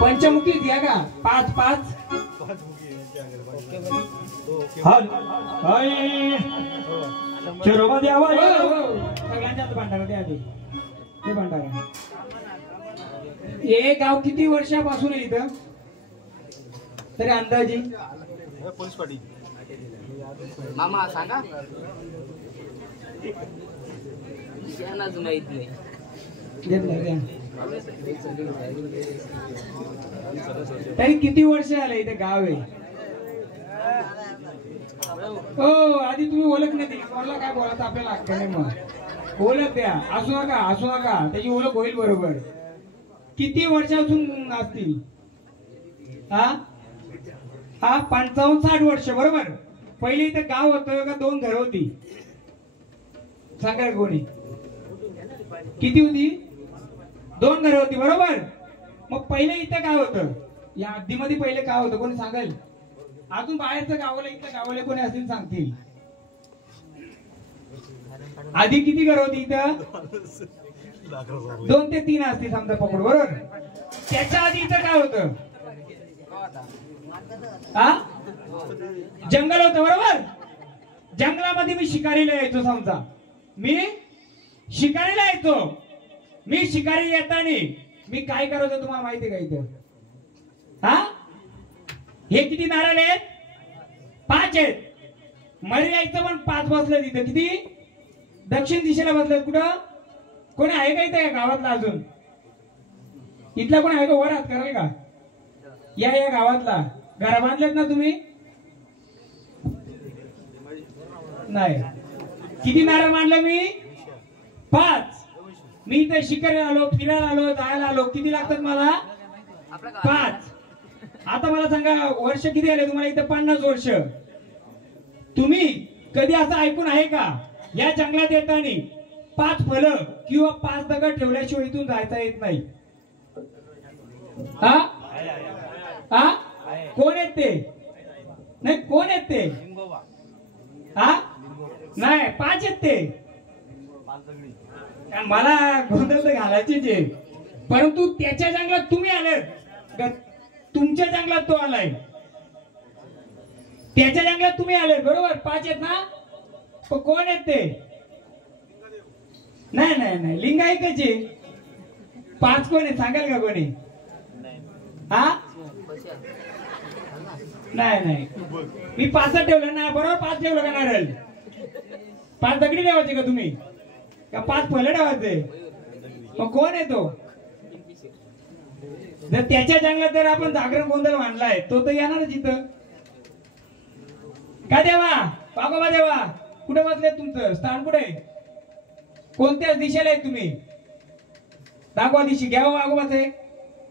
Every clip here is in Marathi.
पंचमुखी घ्या का 5-5 चरोबा द्यावा सगळ्यांच्याच भांडारा द्या आधी हे भांडारा. हे गाव किती वर्षापासून आहे इथं तरी अंदाजी? पोलीस पाटी मामा सांगा यांनाच माहित नाही. तरी किती वर्ष झाले इथे गाव आहे? हो आधी तुम्ही ओळख नाही दिली कोणाला काय बोलायचं आपल्याला लागतं नाही. मग ओळख द्या. असू नका त्याची ओळख होईल बरोबर. किती वर्षापासून असतील? हा 55-60 वर्ष बरोबर. पहिले इथे गाव होतं का 2 घर होती? सांगा कोणी. किती होती? 2 घर होती बरोबर. मग पहिले इथं काय होतं? या हद्दीमध्ये पहिले काय होतं कोणी सांगाल? अजून बाहेरचं गावाला इथलं गावाला कोणी असतील सांगतील. आधी किती घर होती इथं? 2 ते 3 असतील समजा पकड बरोबर. त्याच्या आधी इथं काय होतं? जंगल होतं बरोबर. जंगलामध्ये मी शिकारीला यायचो समजा. मी शिकारीला यायचो. मी शिकारी येताना मी काय करायचो तुम्हाला माहिती का इथं? हे किती नारळ आहेत? 5 आहेत. मरी यायचं पण 5 बसले तिथं. किती? दक्षिण दिशेला बसले. कुठं कोणी आहे का इथे गावातला? अजून इथला कोणी आहे का? वर हात कराल का? या गावातला घर बांधलेत ना तुम्ही? नाही. किती नारळ मांडले मी? 5. मी इथे शिकायला आलो, फिरायला आलो, जायला आलो. किती लागतात मला? 5. आता मला सांगा वर्ष किती आले तुम्हाला इथे? 50 वर्ष. तुम्ही कधी असं ऐकून आहे का या जंगलात येताना 5 फळं किंवा 5 दगड ठेवल्याशिवाय इथून जायचा येत नाही? कोण आहेत ते? नाही कोण आहेत ते? नाही 5 आहेत ते. मला गोंधळ तर घालायचीच आहे. परंतु त्याच्या जंगलात तुम्ही आलेत. तुमच्या जंगलात तो आलाय. त्याच्या जंगलात तुम्ही आले बरोबर. 5 आहेत ना? कोण आहेत ते? नाही लिंगायकाचे 5 कोण आहेत सांगाल का कोणी? नाही मी 5 ठेवलं ना बरोबर. 5 ठेवलं का नारळ? 5 दगडी ठेवायचे का तुम्ही? का 5 फळं ठेवायचे? मग कोण आहे तो? जर त्याच्या जंगलात जर आपण जागरण गोंधळ मांडलाय तो तर येणारच इथं. का देवा? वाघोबा देवा कुठे बसले? तुमचं स्थान कुठे? कोणत्या दिशेला आहे तुम्ही? दाखवा दिशी. घ्या वाघोबाचे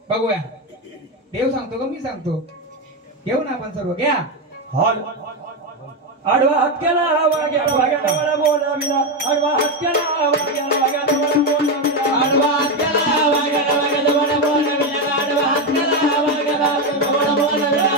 बघूया. देव सांगतो का मी सांगतो? घेऊ ना आपण सर्व. घ्या. आडवा हात केला वाग्याला वाग्याला बोलाविला. आडवा हात केला वाग्याला वाग्याला बोलाविला. आडवा हात केला वाग्याला वाग्याला बोलाविला. आडवा हात केला वाग्याला वाग्याला बोलाविला.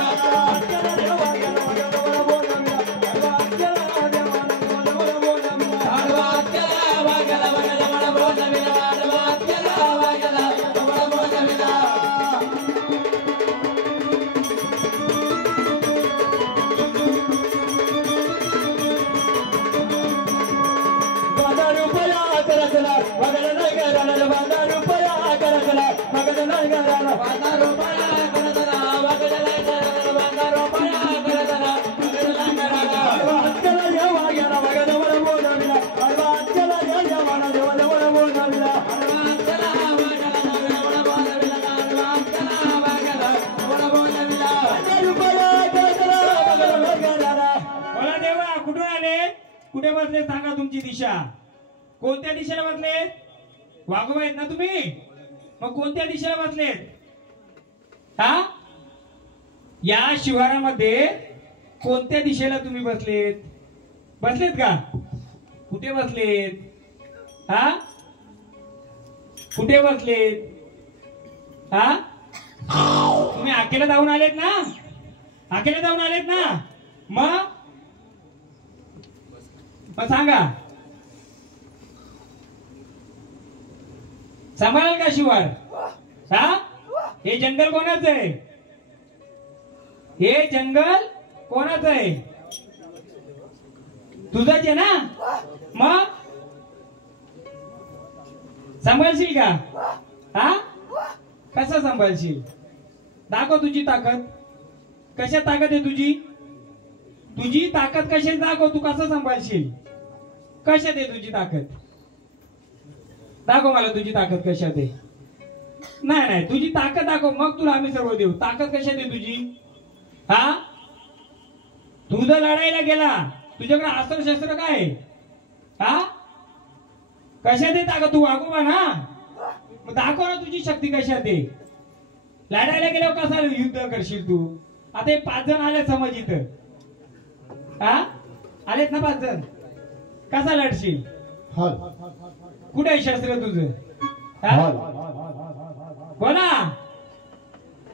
कुठे बसले सांगा तुमची दिशा? कोणत्या दिशेला बसलेत? वाघोबा आहेत ना तुम्ही? मग कोणत्या दिशेला बसलेत? या शिवारामध्ये कोणत्या दिशेला तुम्ही बसलेत? बसलेत का? कुठे बसलेत? कुठे बसलेत? तुम्ही आखेला जाऊन आलेत ना? आखेला जाऊन आलेत ना? मग सांगा सांभाळाल का शिवार? हा, हे जंगल कोणाचं आहे? हे जंगल कोणाचं आहे? तुझंच आहे ना? मग सांभाळशील का? हा, कसं सांभाळशील? दाखव तुझी ताकद. कशा ताकद आहे तुझी? तुझी ताकद कशात दाखव. तू कसं सांभाळशील? कशात आहे तुझी ताकद? दाखव मला तुझी ताकद कशात आहे. नाही नाही, तुझी ताकद दाखव, मग तुला आम्ही सर्व देऊ. ताकद कशात आहे तुझी? हा, तू जर लढायला गेला, तुझ्याकडे अस्त्रशस्त्र काय आहे? हा, कशात आहे ताकद? तू वागोबा ना, मग दाखव ना तुझी शक्ती कशात आहे. लढायला गेल्यावर कसा युद्ध करशील तू? आता हे 5 जण आले समज इथं. हा, आलेत ना 5 जण, कसा लढशील? कुठे आहे शस्त्र तुझं? बोला,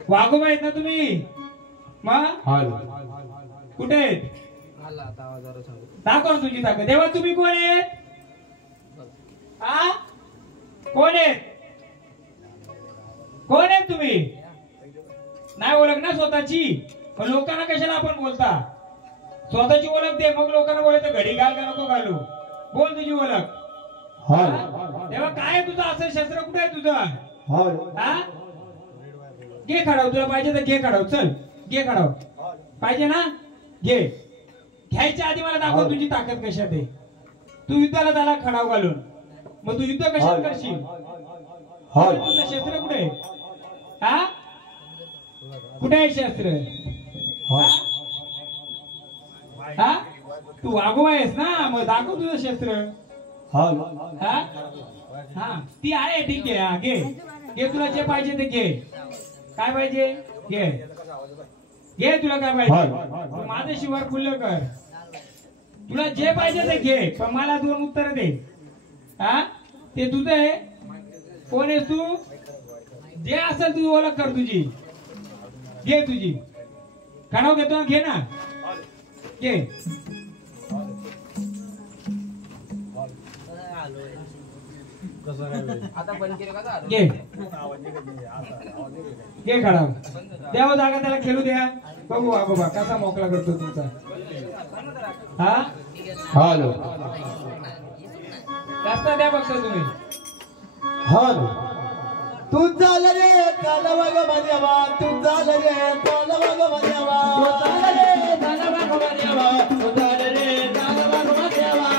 वागोबा आहेत ना तुम्ही? मग कुठे आहेत? दाखव तुझी ताकद. तेव्हा तुम्ही कोण आहेत? हा, कोण आहेत? कोण आहेत तुम्ही? नाही ओळख ना स्वतःची, पण लोकांना कशाला आपण बोलता? स्वतःची ओळख दे, मग लोकांना बोलायचं घडी घाल का नको घालू. बोल तुझी ओळख. तेव्हा काय आहे तुझं? असं शस्त्र कुठे आहे तुझं? हा, घे काढाव. तुला पाहिजे तर घे काढाव. चल घे काढाव. पाहिजे ना, घे. घ्यायच्या आधी मला दाखव तुझी ताकद कशात आहे. तू युद्धाला झाला खडाव घालून, मग तू युद्ध कशात करशील? तुझं शस्त्र कुठे आहे? हा, कुठे आहे शस्त्र? हा, तू वागोबा आहेस ना, मग दाखव तुझं शस्त्र. हा हा, ती आहे, ठीक आहे. हा, घे घे, तुला जे पाहिजे ते घे. काय पाहिजे घे. घे, तुला काय पाहिजे? माझं शिवार खुल्लं कर. तुला जे पाहिजे ते घे, पण मला 2 उत्तर दे. हा, ते तुझं आहे. कोण आहेस तू? जे असेल तुझी ओळख कर तुझी. घे तुझी. खडाव घेतो ना, घे ना, घे. आता बंद केलं का? घे घे खडाव. द्यावं जागा त्याला खेळू द्या. बघू बाबा कसा मोकळा करतो तुमचा. हा, हॅलो जास्त द्या बघता तुम्ही. हॅलो, तू चाल रे चाल बघ माझ्यावा, तू चाल रे चाल बघ माझ्यावा, तू चाल रे चाल बघ माझ्यावा, तू चाल रे चाल बघ माझ्यावा,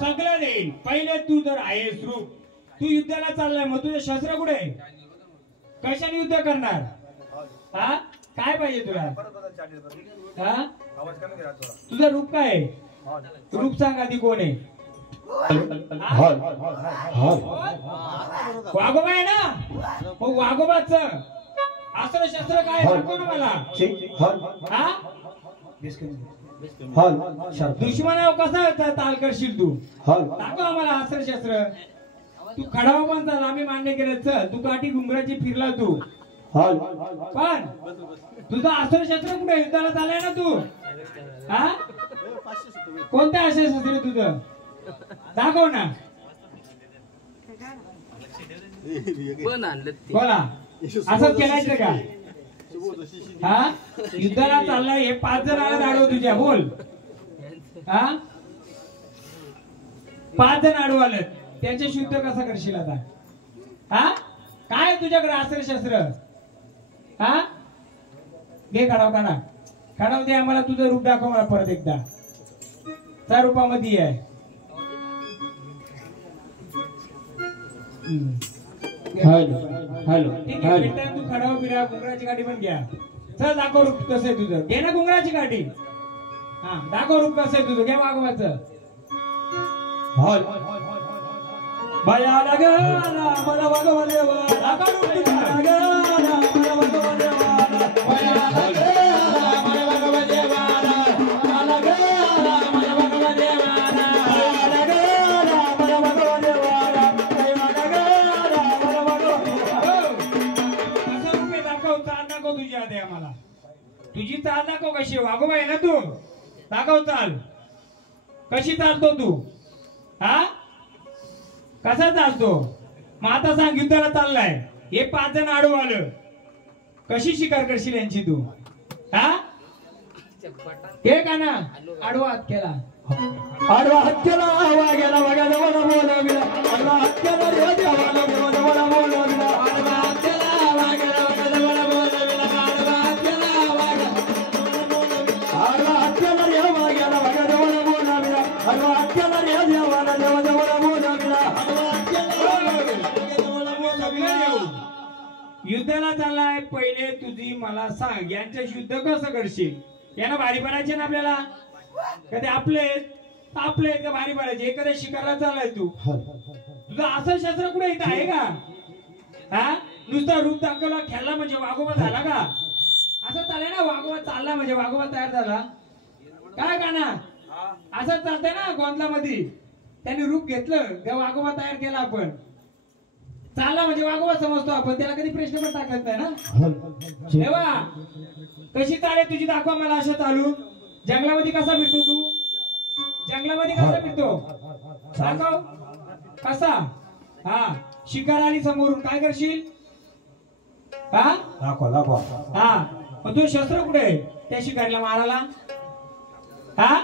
सगळं देईल. पहिले तू जर आहेस रूप, तू युद्धाला चाललाय, मग तुझं शस्त्र कुठे? कशाने युद्ध करणार? हा, काय पाहिजे तुला? हा, तुझं रूप काय? रूप सांग आधी. कोण आहे? वाघोबा आहे ना, मग वाघोबाच अस्त्र शस्त्र काय दाखव ना मला. हा, दुश्मनावर कसा ताल करशील तू? दाखव आम्हाला अस्त्र शस्त्र. तू खडावा पण चाल, आम्ही मान्य केलं. चल, तू काठी घुंगराची फिरला तू, पण तुझं अस्त्र शस्त्र कुठे? युद्धाला चाललाय ना तू. हा, कोणतं अस्त्र शस्त्र तुझं? दाखव ना. पण आणलं ते. बोला, असंच केलायचं का? हा, युद्धाला चाललाय, हे 5 जण आले आडवं तुझ्या. बोल. हा, 5 जण आडवं आलेत, त्यांच्याशी युद्ध कसं करशील आता? हा, काय तुझ्याकडे अस्त्र शस्त्र? हा, घे खडाव. काढा खडाव दे आम्हाला. तुझं रूप दाखव मला परत एकदा. त्या रूपामध्ये आहे. हॅलो हॅलो ठीक आहे बेटा तू खडाव बिरा घुंगराची गाठी पण घ्या चल दाखव रूप कसं आहे तुझं घे ना घुंगराची गाठी हा दाखव रूप कसं आहे तुझं घे वागवाचं हल बायाला ग मला वागवा देवा दाखव रूप तुझं मला वागवा देवा बायाला ग मला वागवा देवा मला ग मला वागवा देवा बायाला ग मला वागवा देवा बायाला ग मला वागवा कसं रूप आहे दाखव चाल दाखव तुझी आधी आम्हाला तुझी चाल दाखव कशी वागोबा आहे ना तू दाखव चाल कशी चालतो तू हा कसा चालतो मग आता सांग युद्धाला चाललाय हे 5 जण आडू आलं कशी शिकार करशील यांची तू हा हे का ना आडवा हात केला आडवा हत्याला वाग्याला वाग्याला वडा बोलविला आडवा हत्याला रे देवाला वडा वडा बोलविला आडवा हत्याला वाग्याला वाग्याला वडा बोलविला आडवा हत्याला आडवा हत्याला रे वाग्याला वाग्याला वडा बोलविला आडवा हत्याला रे देवाला देवाला वडा बोलविला आडवा हत्याला युद्धाला चाललाय पहिले तुझी मला सांग यांच्याशी युद्ध कसं करशील यांना भारी पडायचे ना आपल्याला कधी आपले का भारी पडायचे एखाद्या शिकाराला चाललाय तू तुझं असं शस्त्र कुठे इथं आहे का हा नुसतं रूप दाखवला खेळला म्हणजे वाघोबा झाला का असं चालय ना वाघोबा चालला म्हणजे वाघोबा तयार झाला काय का ना असं चालतंय ना गोंधळामध्ये त्यांनी रूप घेतलं तेव्हा वाघोबा तयार केला आपण चालला म्हणजे वाघोबा समजतो आपण त्याला कधी प्रश्न पण टाकत नाही ना तेव्हा कशी चालेल तुझी दाखवा मला असं चालू जंगलामध्ये कसा फिरतो तू जंगलामध्ये कसा फिरतो दाखव कसा हा शिकार आली समोरून काय करशील हा दाखवा हा मग तुझं शस्त्र कुठे आहे त्या शिकारीला मारायला हा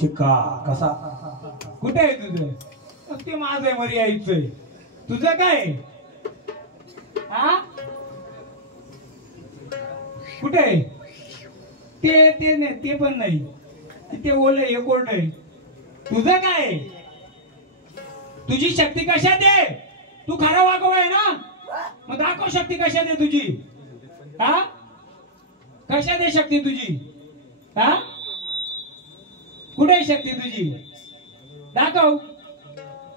शिका कसा कुठे आहे तुझं ते माझं आहे मरी आईचं तुझं काय हा कुठे आहे ते नाही ते पण नाही ते ओलं हे कोरड आहे तुझं काय तुझी शक्ती कशात आहे तू खरा वागव आहे ना मग दाखव शक्ती कशात आहे तुझी हा कशात आहे शक्ती तुझी हा कुठे आहे शक्ती तुझी दाखव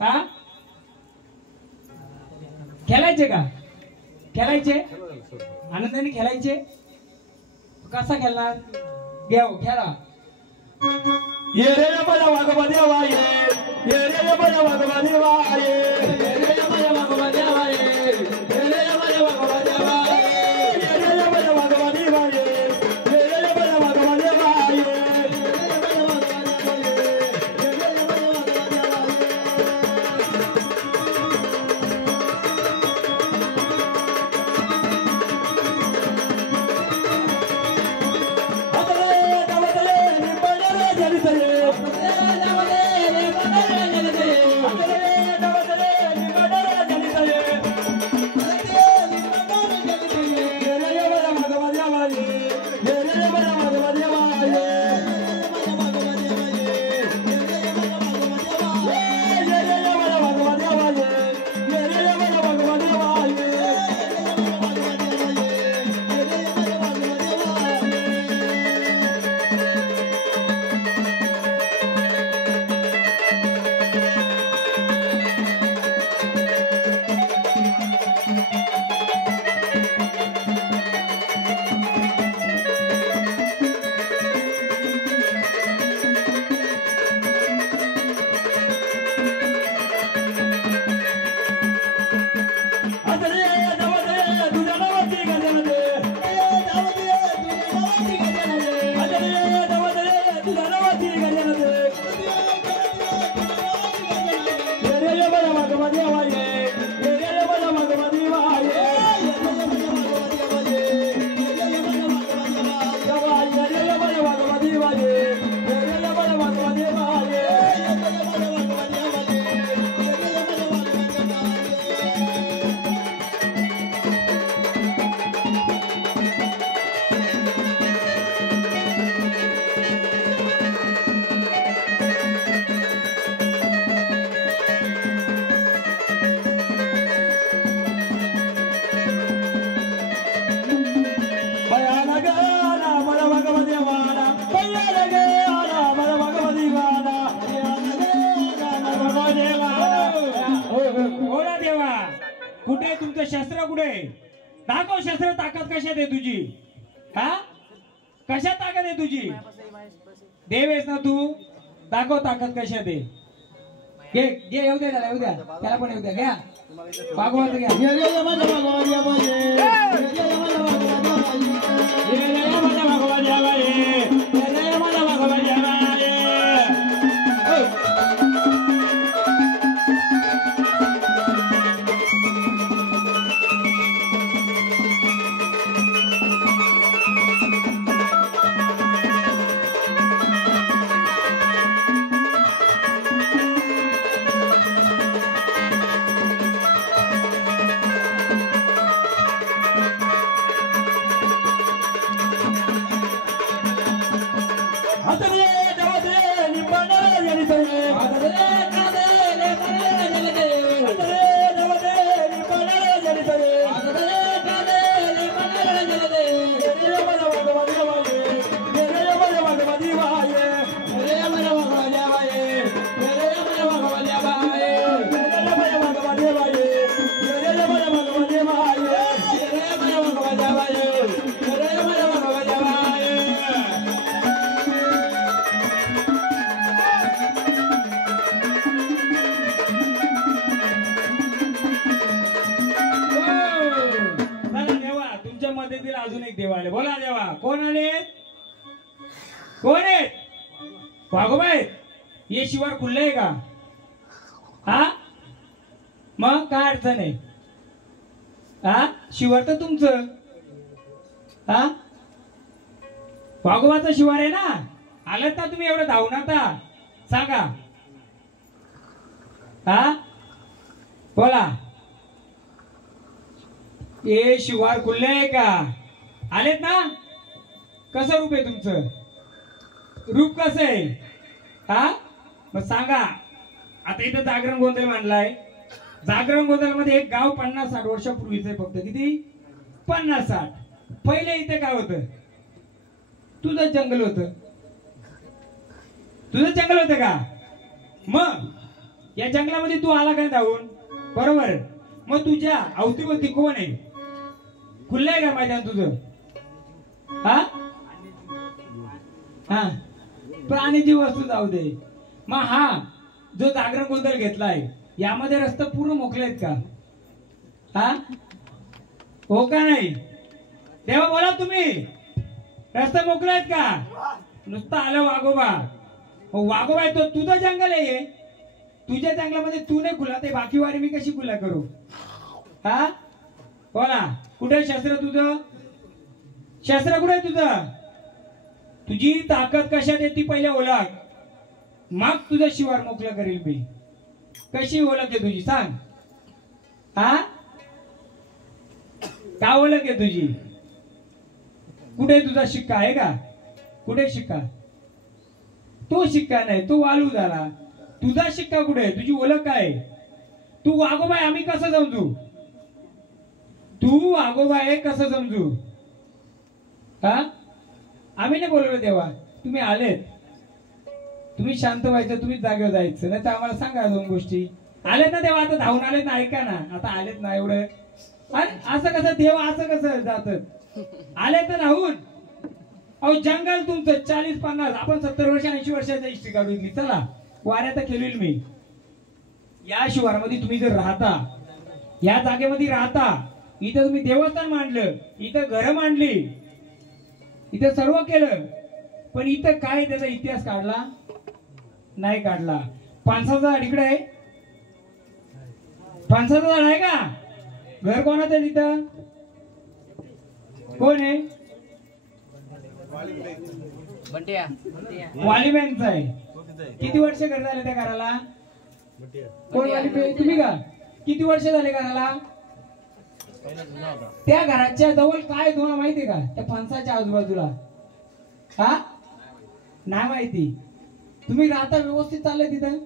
हा खेळायचे का खेळायचे आनंदाने खेळायचे कसा खेळणार घेऊ खेळा ये रे मला वागवा देवा ये रे मला वागवा देवा ये रे मला वागवा देवा ये रे मला वागवा देवा ये रे मला वागवा देवा ये रे मला वागवा देवा ये भगवती वाडा पहिला गे आला मला भगवती वाडा बोला देवा, कुठे आहे तुमचं शस्त्र? कुठे आहे? दाखव शस्त्र. ताकद कशात आहे तुझी? हा, कशात ताकद आहे तुझी? देव आहेस ना तू? दाखव ताकद कशात आहे. घे घे, येऊ द्या त्याला, येऊ द्या त्याला पण, येऊ द्या. घ्या भागवत घ्या. अजून एक देव आले. बोला देवा, कोण आले? कोण आहेत? वाघोबाई, हे शिवार खुल्लंय का? हा, मग काय अडचण आहे? हा, शिवार तर तुमचं. हा, वाघोबाचं शिवार आहे ना. आलात ना तुम्ही एवढं धावून आता? सांगा. हा, बोला. हे शिवार खुल्लंय का? आलेत ना? कसं रूप आहे तुमचं? रूप कसं आहे? हा, मग सांगा. आता इथं जागरण गोंधळ मांडलाय. जागरण गोंधळ मध्ये एक गाव 50-60 वर्षापूर्वीच आहे. फक्त किती? 50-60. पहिले इथे काय होतं? तुझं जंगल होतं. तुझं जंगल होतं का? मग या जंगलामध्ये तू आला काय धावून? बरोबर. मग तुझ्या अवतीभोवती कोण आहे? खुल्लंय का मैदान तुझं? हा, हा, प्राणीची वस्तू जाऊ दे. मग हा जो जागरण गोंधळ घेतलाय, यामध्ये रस्ते पूर्ण मोकळे आहेत का? हा, हो का नाही? तेव्हा बोला तुम्ही, रस्ते मोकळे आहेत का? नुसतं आलं वाघोबा. हो, वाघोबा आहे तो तुझं जंगल आहे. तुझ्या जंगलामध्ये तू नाही खुला, ते बाकी वारी मी कशी खुला करू? हा, बोला. कुठे शस्त्र तुझं? शस्त्र कुठे तुझं? तुझी ताकद कशात येते पहिले ओळख, मग तुझं शिवार मोकळं करेल मी. कशी ओळख आहे तुझी सांग? हा, का ओळख आहे तुझी? कुठे तुझा शिक्का आहे का? कुठे शिक्का? तो शिक्का नाही, तो वालू झाला. तुझा शिक्का कुठे? तुझी ओळख काय? तू वाघोबा आहे, आम्ही कसं समजू? तू वाघोबा आहे कसं समजू? हा, आम्ही नाही बोलवलं तेव्हा, तुम्ही आलेत. तुम्ही शांत व्हायचं, तुम्ही जागेवर जायचं. नाही तर आम्हाला सांगा 2 गोष्टी. आलेत ना तेव्हा, आता धावून आलेत ना, ऐका ना. आता आलेत ना एवढं. अरे असं कसं देव असं कसं जातात? आले तर धावून. अहो जंगल तुमचं 40-50, आपण 70 वर्ष 80 वर्षाचा हिस्ट्री काढून घेतली. चला वाऱ्या तर खेळील मी. या शिवारमध्ये तुम्ही जर राहता, या जागेमध्ये राहता, इथं तुम्ही देवस्थान मांडलं, इथं घरं मांडली, इथं सर्व केलं, पण इथं काय त्याचा इतिहास काढला नाही? काढला. फणसाचं झाड इकडे आहे. फणसाचं झाड आहे का? घर कोणाचं आहे तिथं? कोण आहे? वालीबँकचं आहे. किती वर्ष घर झाले त्या घराला? कोण वालीबँक? तुम्ही का? किती वर्ष झाले घराला? त्या घराच्या जवळ काय तुम्हाला माहितीये का? त्या फणसाच्या आजूबाजूला. हा, नाही माहिती. तुम्ही राहता व्यवस्थित चाललंय तिथं?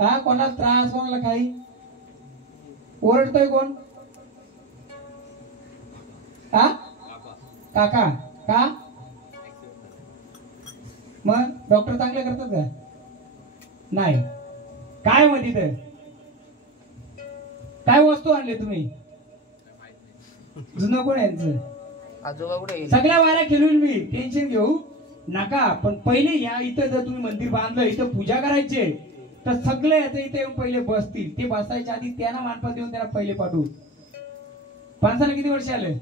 हा, कोणाला त्रास, कोणाला काही? ओरडतोय कोण? हा, काका. का? मग डॉक्टर चांगले करतात का? नाही. काय मग तिथं काय वस्तू आणले तुम्ही? जुनं कोण यांचं? आजोबा कुठे सगळ्या वाऱ्या खेळून मी टेन्शन घेऊ नका. पण पहिले या इथं जर तुम्ही मंदिर बांधलं इथं पूजा करायचे तर सगळे याचं इथे येऊन पहिले बसतील. ते बसायच्या आधी त्यांना मानपात देऊन त्यांना पहिले पाठवू. माणसाला किती वर्ष आले?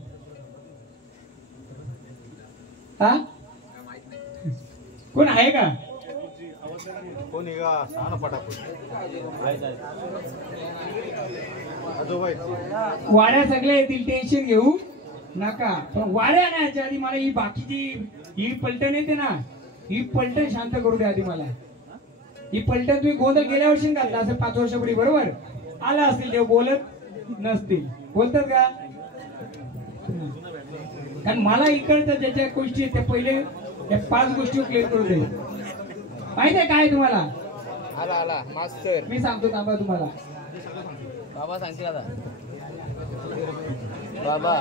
हा कोण आहे का? कोणी का सांग पटापट. वाड्या सगळे येतील टेन्शन घेऊ नका. पण वाड्या आणण्याच्या आधी मला ही बाकीची ही पलटण येते ना ही पलटण शांत करू द्या आधी मला. ही पलटण तुम्ही गोंधळ गेल्या वर्षी घातला असं 5 वर्षापूर्वी बरोबर आला असतील तेव्हा बोलत नसतील. बोलतात का? कारण मला इकडच्या ज्याच्या गोष्टी त्या पहिले त्या 5 गोष्टी क्लिअर करू दे. माहिती आहे काय तुम्हाला? आला आला मास्तर मी सांगतो थांबा तुम्हाला. बाबा सांगतील आता. बाबा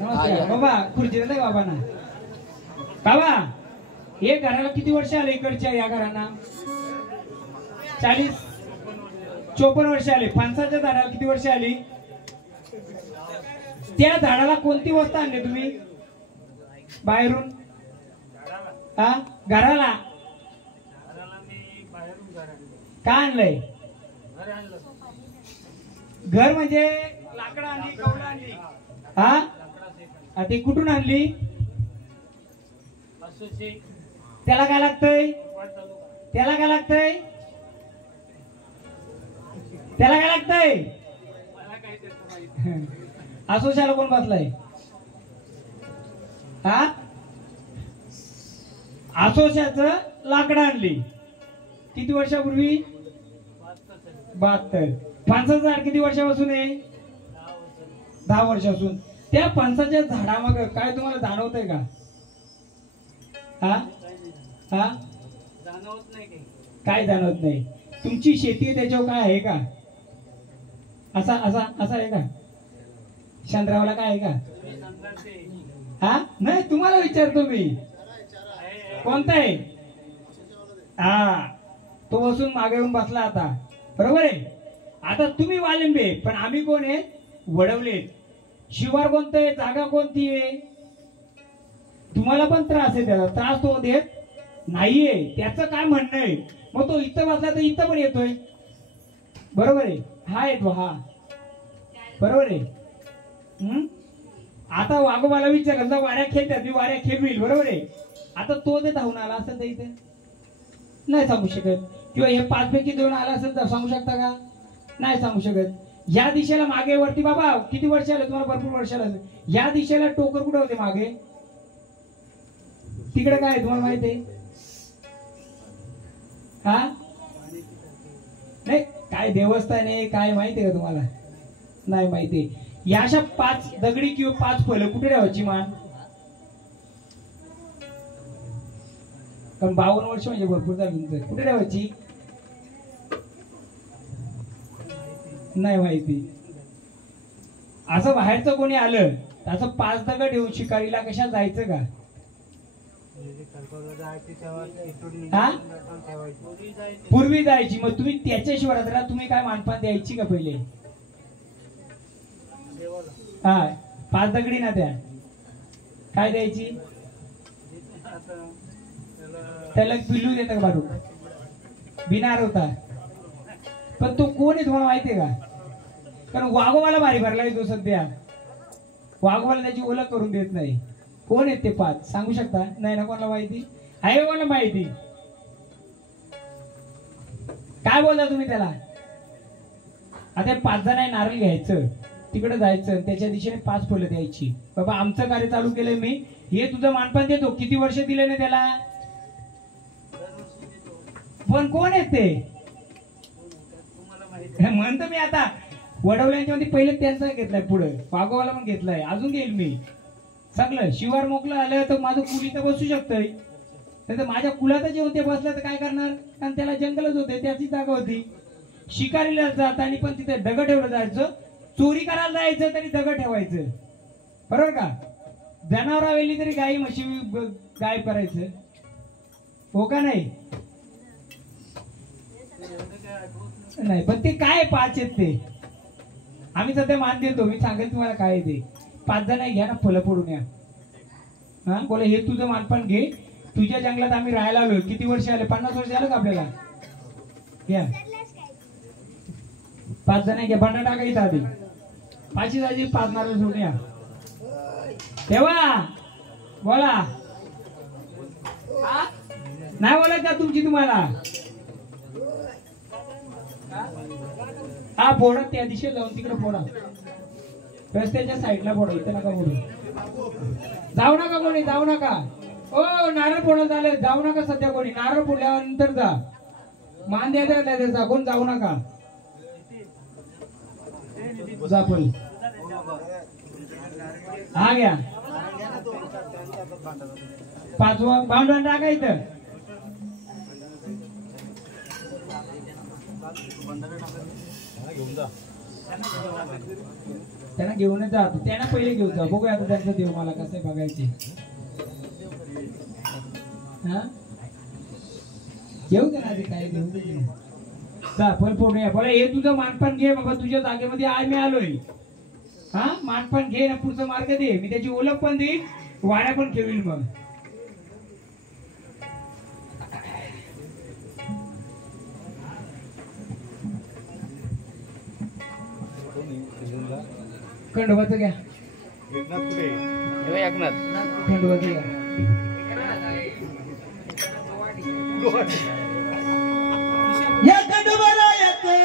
नमस्कार बाबा. खुर्ची नाही बाबांना. बाबा हे घराला किती वर्ष आले? इकडच्या या घरांना 40-54 वर्ष आले. फणसाच्या झाडाला किती वर्ष आली? त्या झाडाला कोणती वस्तू आणली तुम्ही बाहेरून? हा घराला का आणलंय? घर म्हणजे लाकडं आणली कवडं आणली? हा ते कुठून आणली? त्याला काय लागतंय? त्याला काय लागतंय? त्याला काय लागतंय? असोशाला कोण बसलाय? हा असोशाचं लाकडं आणली किती वर्षापूर्वी? 72. फणसाचं झाड किती वर्षापासून आहे? 10 वर्षापासून. त्या फणसाच्या झाडामाग काय तुम्हाला जाणवतंय का? हा हा जाणवत नाही. काय जाणवत नाही? तुमची शेती त्याच्यावर काय आहे का? असा असा असा आहे का? चंद्रावला काय आहे का? हा नाही तुम्हाला विचारतो मी कोणता आहे? हा तो बसून मागे येऊन बसला आता बरोबर आहे. आता तुम्ही वालिंबे पण आम्ही कोण आहे? वडवले. शिवार कोणतं आहे? जागा कोणती आहे? तुम्हाला पण त्रास आहे. त्याचा त्रास तो देत नाहीये. त्याचं काय म्हणणं आहे? मग तो इथं बसला तर इथं पण येतोय बरोबर आहे. हा येतो हा बरोबर आहे. आता वाघोबाला विचारलं वाऱ्या खेळतात मी वाऱ्या खेळवील बरोबर आहे. आता तो जर धावून आला असेल तर इथे नाही सांगू शकत. किंवा हे 5 पैकी 2 आला असेल तर सांगू शकता का? नाही सांगू शकत. या दिशेला मागे वरती बाबा किती वर्ष आलं तुम्हाला? भरपूर वर्ष आलं. या दिशेला टोकर कुठे होते मागे? तिकडे काय तुम्हाला माहित आहे? हा नाही काय देवस्थान आहे काय माहिती आहे का तुम्हाला? नाही माहिती. या अशा 5 दगडी किंवा 5 फळं कुठे ठेवायची मान? कारण 52 वर्ष म्हणजे भरपूर झाली. कुठे ठेवायची? नाही माहिती. असं बाहेरचं कोणी आलं असं 5 दगड ठेवून शिकारीला कशा जायचं का? हा पूर्वी जायची. मग तुम्ही त्याच्याशिवाय राहता तुम्ही काय मानपान द्यायची का पहिले? हा 5 दगडी ना त्या काय द्यायची? त्याला पिल्लू देत का बारू बिनार होता. पण तो कोण आहे तुम्हाला माहितीये का? कारण वाघोबाला भारी भरला तो सध्या. वाघोबाला त्याची ओळख करून देत नाही. कोण आहेत ते 5 सांगू शकता? नाही ना कोणाला माहिती आहे? कोणाला माहिती? काय बोलता तुम्ही त्याला? आता 5 जण आहे नारळ घ्यायचं तिकडे जायचं त्याच्या दिशेने 5 फुलं द्यायची. बाबा आमचं कार्य चालू केलंय मी हे तुझं मानपान देतो. किती वर्ष दिले ना त्याला? पण कोण आहेत ते म्हणतो मी. आता वडवल्यांच्या मध्ये पहिले त्यांचा घेतलाय पुढे वाघोबाला पण घेतलाय अजून घेईल मी सगळं. शिवार मोकळं आलं तर माझं कुल इथं बसू शकतंय. तर माझ्या कुलातच येऊन ते बसलं तर काय करणार? कारण त्याला जंगलच होते त्याची जागा होती. शिकारीला जाताना पण तिथे दगड ठेवलं जायचं. चोरी करायला जायचं तरी दगड ठेवायचं बरोबर का? जनावरा वेली तरी गाई म्हशी गाय करायचं. हो का नाही? नाही पण ते काय 5 आहेत ते आम्ही सध्या मान देतो. मी सांगेल तुम्हाला काय आहे ते. 5 जण घ्या ना, फलं फोडून या. हा बोला हे तुझं मानपान घे. तुझ्या जंगलात आम्ही राहायला आलोय. किती वर्ष आले? 50 वर्ष आलं का आपल्याला? घ्या 5 जण घ्या. भांडा टाका इथं आधी. 5 आधी 5 नारळ सोडून या. तेव्हा बोला. नाही बोलायचं का तुमची तुम्हाला? हा फोडा त्या दिशेला जाऊन तिकडे फोडा. रस्त्याच्या साईडला फोडा. इथं नका फोडू. जाऊ नका कोणी, जाऊ नका. ओ नारळ फोडा झाले. जाऊ नका सध्या कोणी. नारळ फोडल्यानंतर जा. मान द्यायचा कोण जाऊ नका. जा पण हा घ्या. 5वा भांडवल टाका इथं. त्यांना घेऊनच जा. त्यांना पहिले घेऊन जा. बघूया आता त्यांचा देव मला कसं आहे बघायचे. हा घेऊ दे ना. काय घेऊ दे. जा फल फोडूया. बोला हे तुझं मानपान घे बाबा. तुझ्या जागेमध्ये आम्ही आलोय. हा मानपान घे ना. पुढचा मार्ग दे. मी त्याची ओळख पण देईन. वाड्या पण ठेवील. मग खंडोबाचं घ्या. खंडोबाचं घ्या. या खंडोबाला येते.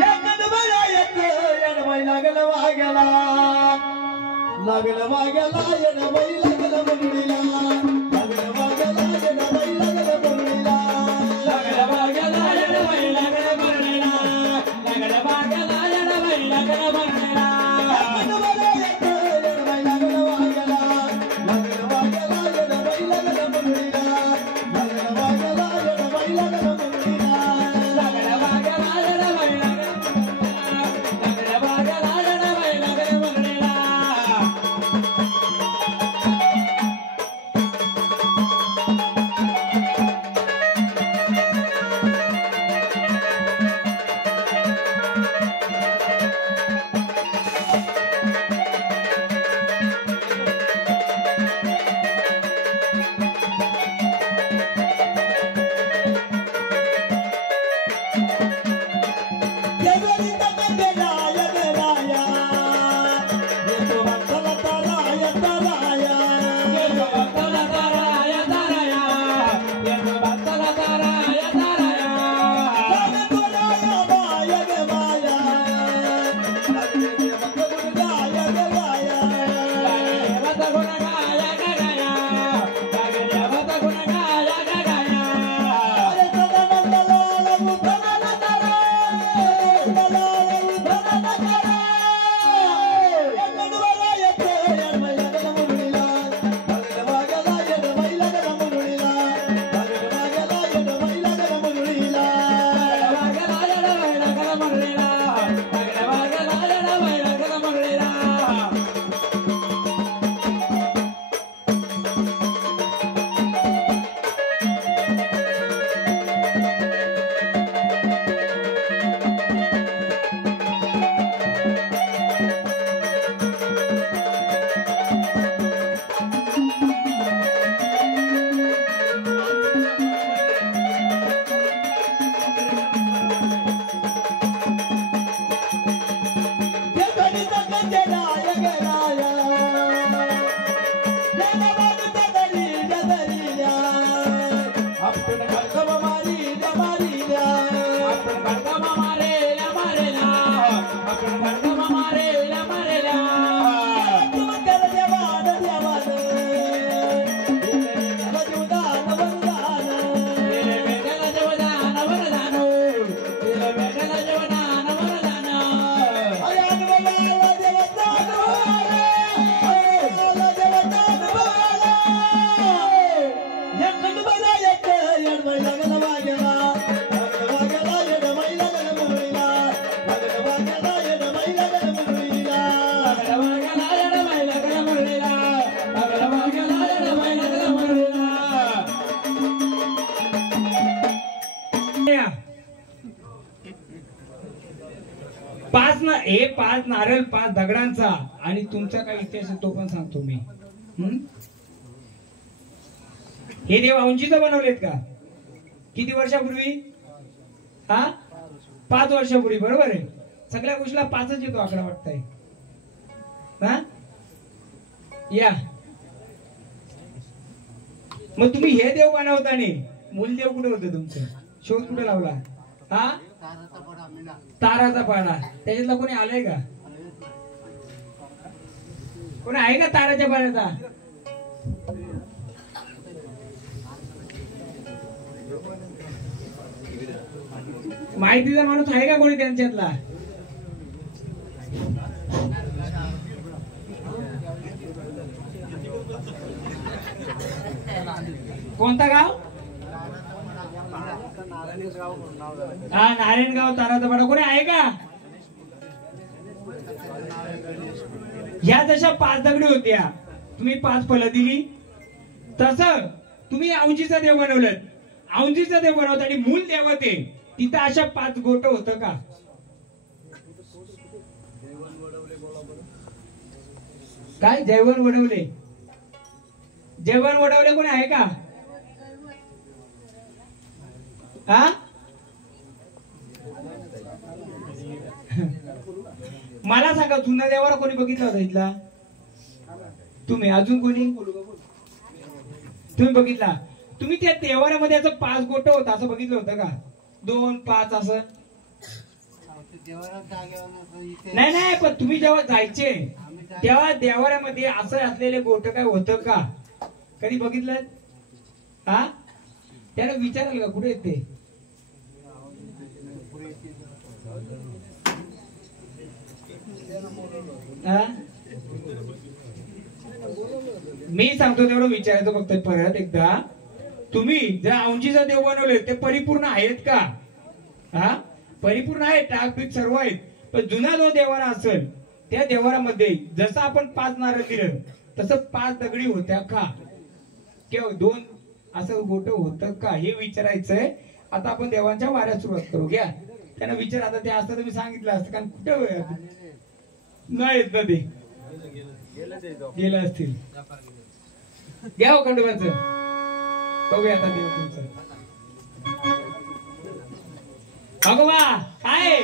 या खंडोबाला येते. येणबाई लागलं वाग्याला. लागलं वाग्याला. येणबाई लागलं मुरळीला. लागलं वाग्याला. येणबाई लागलं मुरळीला. लागलं वाग्याला. येणबाई लागलं मुरळीला. लागलं वाग्याला. येणबाई लागलं मुरळीला. खंडोबाला येते. येणबाई लागलं वाग्याला. लागलं वाग्याला. येणबाई लागलं मुरळीला. लागलं वाग्याला. येणबाई लागलं मुरळीला. लागलं वाग्याला. येणबाई लागलं मुरळीला. लागलं वाग्याला. येणबाई लागलं मुरळीला. 5 नारळ 5 दगडांचा आणि तुमचा काय इतिहास आहे तो पण सांगतो मी. हे देव औंचीचं बनवलेत का? किती वर्षापूर्वी? 5 वर्षापूर्वी. बरोबर आहे. सगळ्या गोष्टीला 5च येतो आकडा वाटतंय. या मग तुम्ही हे देव बनवताना मूलदेव कुठे होतं तुमचं? शोध कुठे लावला? ताराचा पाडा. त्याच्यातला कोणी आलाय का? कोणी आहे का ताराच्या पाड्याचा? माहितीचा माणूस आहे का कोणी त्यांच्यातला? कोणता गाव? नारायणगाव ताराचा पाडा. कोणी आहे का? ह्या जशा 5 दगडी होत्या, तुम्ही 5 फळं दिली, तसं तुम्ही औंचीचा देव बनवलं. औंचीचा देव बनवत आणि मूल देवते तिथं अशा 5 गोट होतं का? काय जैवन वडवले? जैवन वडवले कोणी आहे का? मला सांगा, जुना देवारा कोणी बघितला होता इथला? तुम्ही? अजून कोणी? तुम्ही बघितला? तुम्ही त्या देवाऱ्यामध्ये असं 5 गोट होत असं बघितलं होतं का? 2 5 असं? नाही नाही, पण तुम्ही जेव्हा जायचे तेव्हा देवाऱ्यामध्ये असं असलेले गोट काय होतं का? कधी बघितलं? त्याला विचाराल का कुठे येते? मी सांगतो तेवढं विचारायचं फक्त परत एकदा. तुम्ही जर औंचीचा देव बनवले ते परिपूर्ण आहेत का? परिपूर्ण आहेत, टाकपीक सर्व आहेत. पण जुना जो देवारा असेल त्या देवारामध्ये जसं आपण 5 नारळ दिलं तसं 5 दगडी होत्या का? किंवा 2 असं गोट होतं का? हे विचारायचंय. आता आपण देवांच्या वाऱ्यात सुरुवात करू. घ्या त्यांना विचार. आता ते असतं तर मी सांगितलं असतं, कारण कुठे नाही येत ना, ते गेले असतील. घ्या हो खंडोबाचं. बघूया आता देव तुमचं. भगवा काय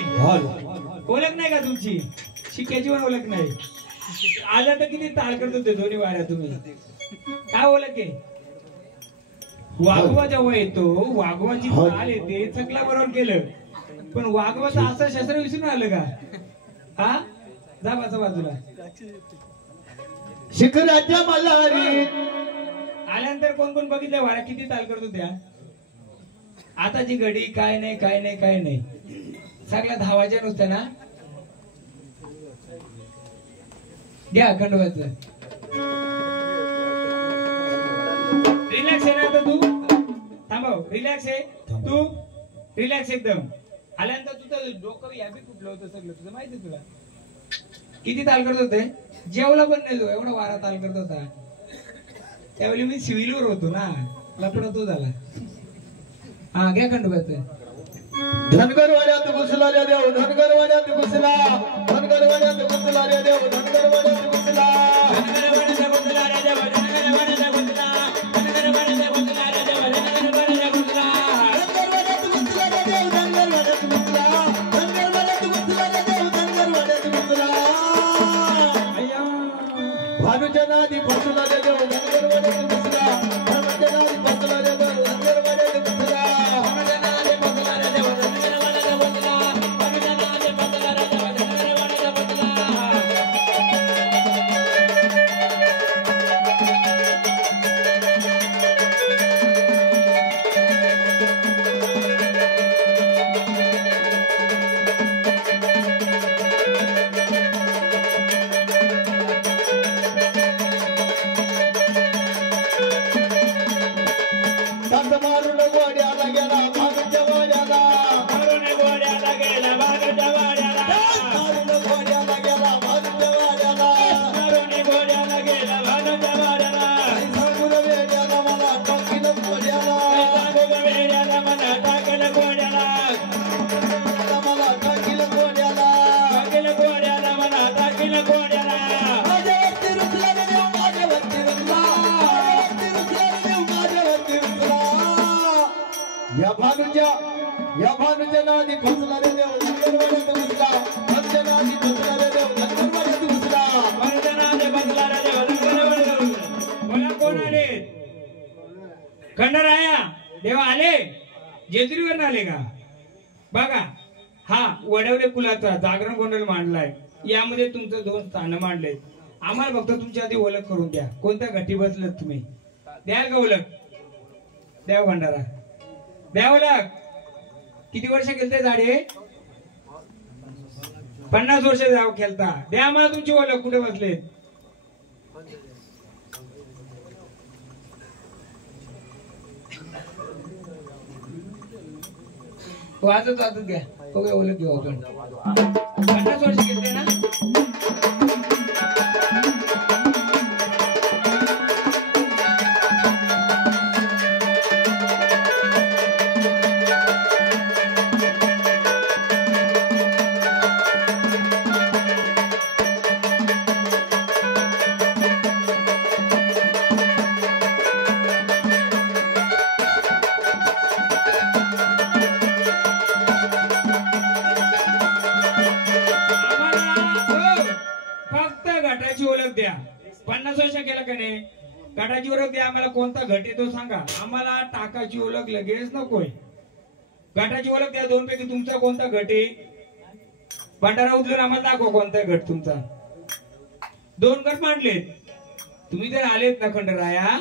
ओळख नाही का तुमची? शिक्याची पण ओळख नाही. आलं तर किती ताल करत होते दोन्ही वाऱ्या तुम्ही. काय ओळख आहे? वाघोबा जेव्हा येतो, वाघोबाची ताल येते, चकला बरोबर केलं. पण वाघोबाचं असं शस्त्र विसरून आलं का? जा बसा बाजूला. शिखराच्या मल्हारी आल्यानंतर कोण कोण बघितलं वाड्या किती ताल करत होत्या? आताची घडी काय नाही काय नाही काय नाही, सगळ्या धावाच्या नुसत्या ना. घ्या खंडोबाचं. रिलॅक्स आहे ना आता तू? थांबव. रिलॅक्स आहे तू? रिलॅक्स एकदम. आल्यानंतर तुझं डोकं याबी कुठलं होतं सगळं तुझं माहिती तुला? किती ताल करत होते? जेवला पण नाही तो, एवढा वारा ताल करत होता. त्यावेळी मी सिव्हिलवर होतो ना, लपडा तो झाला. घ्या खंडोबाचं. धनगर वाड्यात घुसला रे देव, धनगर वाड्यात घुसला, धनगर वाड्यात घुसला रे देव, धनगर वाड्यात घुसला, धनगर वाड्यात घुसला रे देव, धनगर वाड्यात घुसला, धनगर वाड्यात घुसला रे देव, धनगर वाड्यात घुसला, धनगर वाड्यात घुसला रे देव, धनगर वाड्यात घुसला, धनगर वाड्यात घुसला रे देव, धनगर वाड्यात घुसला. भानुच्या नादी फसला रे देव, धनगर वाड्यात घुसला, भानुच्या नादी फसला रे देव, धनगर वाड्यात घुसला. या भानुच्या नादी फसला रे देव धनगरवाड्यात घुसला भानुच्या नादी फसला रे देव धनगरवाड्यात घुसला भानुच्या नादी फसला रे देव धनगरवाड्यात घुसला. बोला कोण आले? खंडराया देवा आले? जेजुरीवर आले का? बघा हा वडवले कुलाचा जागरण गोंधळ मांडलाय. यामध्ये तुमचं 2 स्थान मांडले. आम्हाला फक्त तुमच्या आधी ओळख करून द्या. कोणत्या घटी बसलात तुम्ही? द्याल का ओळख? द्या भंडारा द्या ओळख. किती वर्ष केलते झाडे? 50 वर्ष जाव खेळता. द्या आम्हाला तुमची ओळख. कुठे बसले? वाजत घ्या. ओके ओळख घेऊ आपण. 50 वर्ष केलते ना? घटाची ओळख द्या. 50 वर्ष केलं का नाही? घटाची ओळख द्या. आम्हाला कोणता घट येतो सांगा. आम्हाला टाकाची ओळख लगेच नकोय. घटाची ओळख द्या. 2 पैकी तुमचा कोणता घट आहे? भंडारा उचलून आम्हाला दाखवा कोणता घट तुमचा. 2 घट मांडलेत. तुम्ही जर आलेत ना खंडराया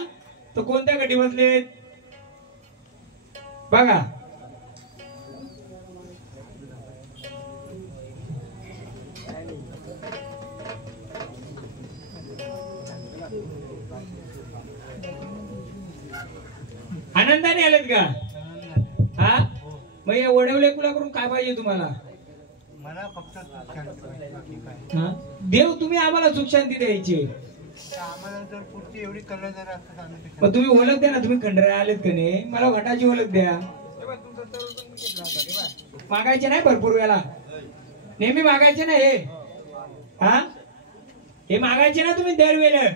तर कोणत्या घटी बसलेत बघा. आनंदाने आलेत का? हा मग या वडवले कुणाकडून काय पाहिजे तुम्हाला? मला फक्त देव तुम्ही आम्हाला सुख शांती द्यायची. आम्हाला जर पुढची एवढी कला जर असतात मग तुम्ही ओळख द्या ना. तुम्ही खंडराया आलेत का नाही? मला घटाची ओळख द्या. मागायचे नाही भरपूर वेळा. नेहमी मागायचे ना हे. हा हे मागायचे ना तुम्ही दरवेळेला.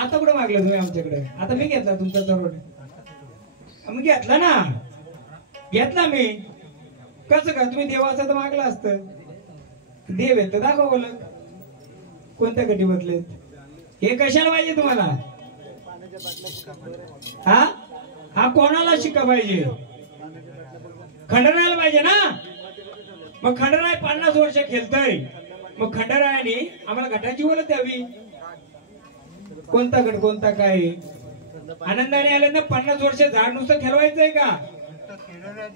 आता कुठे मागलं तुम्ही आमच्याकडे? आता मी घेतला तुमचा चरोड. मी घेतला ना. घेतला मी. कसं का? तुम्ही देवाचं तर मागलं असतं. देव येत दाखव ओळख. कोणत्या गटी बसलेत? हे कशाला पाहिजे तुम्हाला? हा हा कोणाला शिका पाहिजे? खंडरायाला पाहिजे ना. मग खंडराय 50 वर्ष खेळतय. मग खंडरायाने आम्हाला घटाची ओळख द्यावी. कोणता गट कोणता काय? आनंदाने आले ना. 50 वर्ष झाड नुसतं खेळवायचंय का?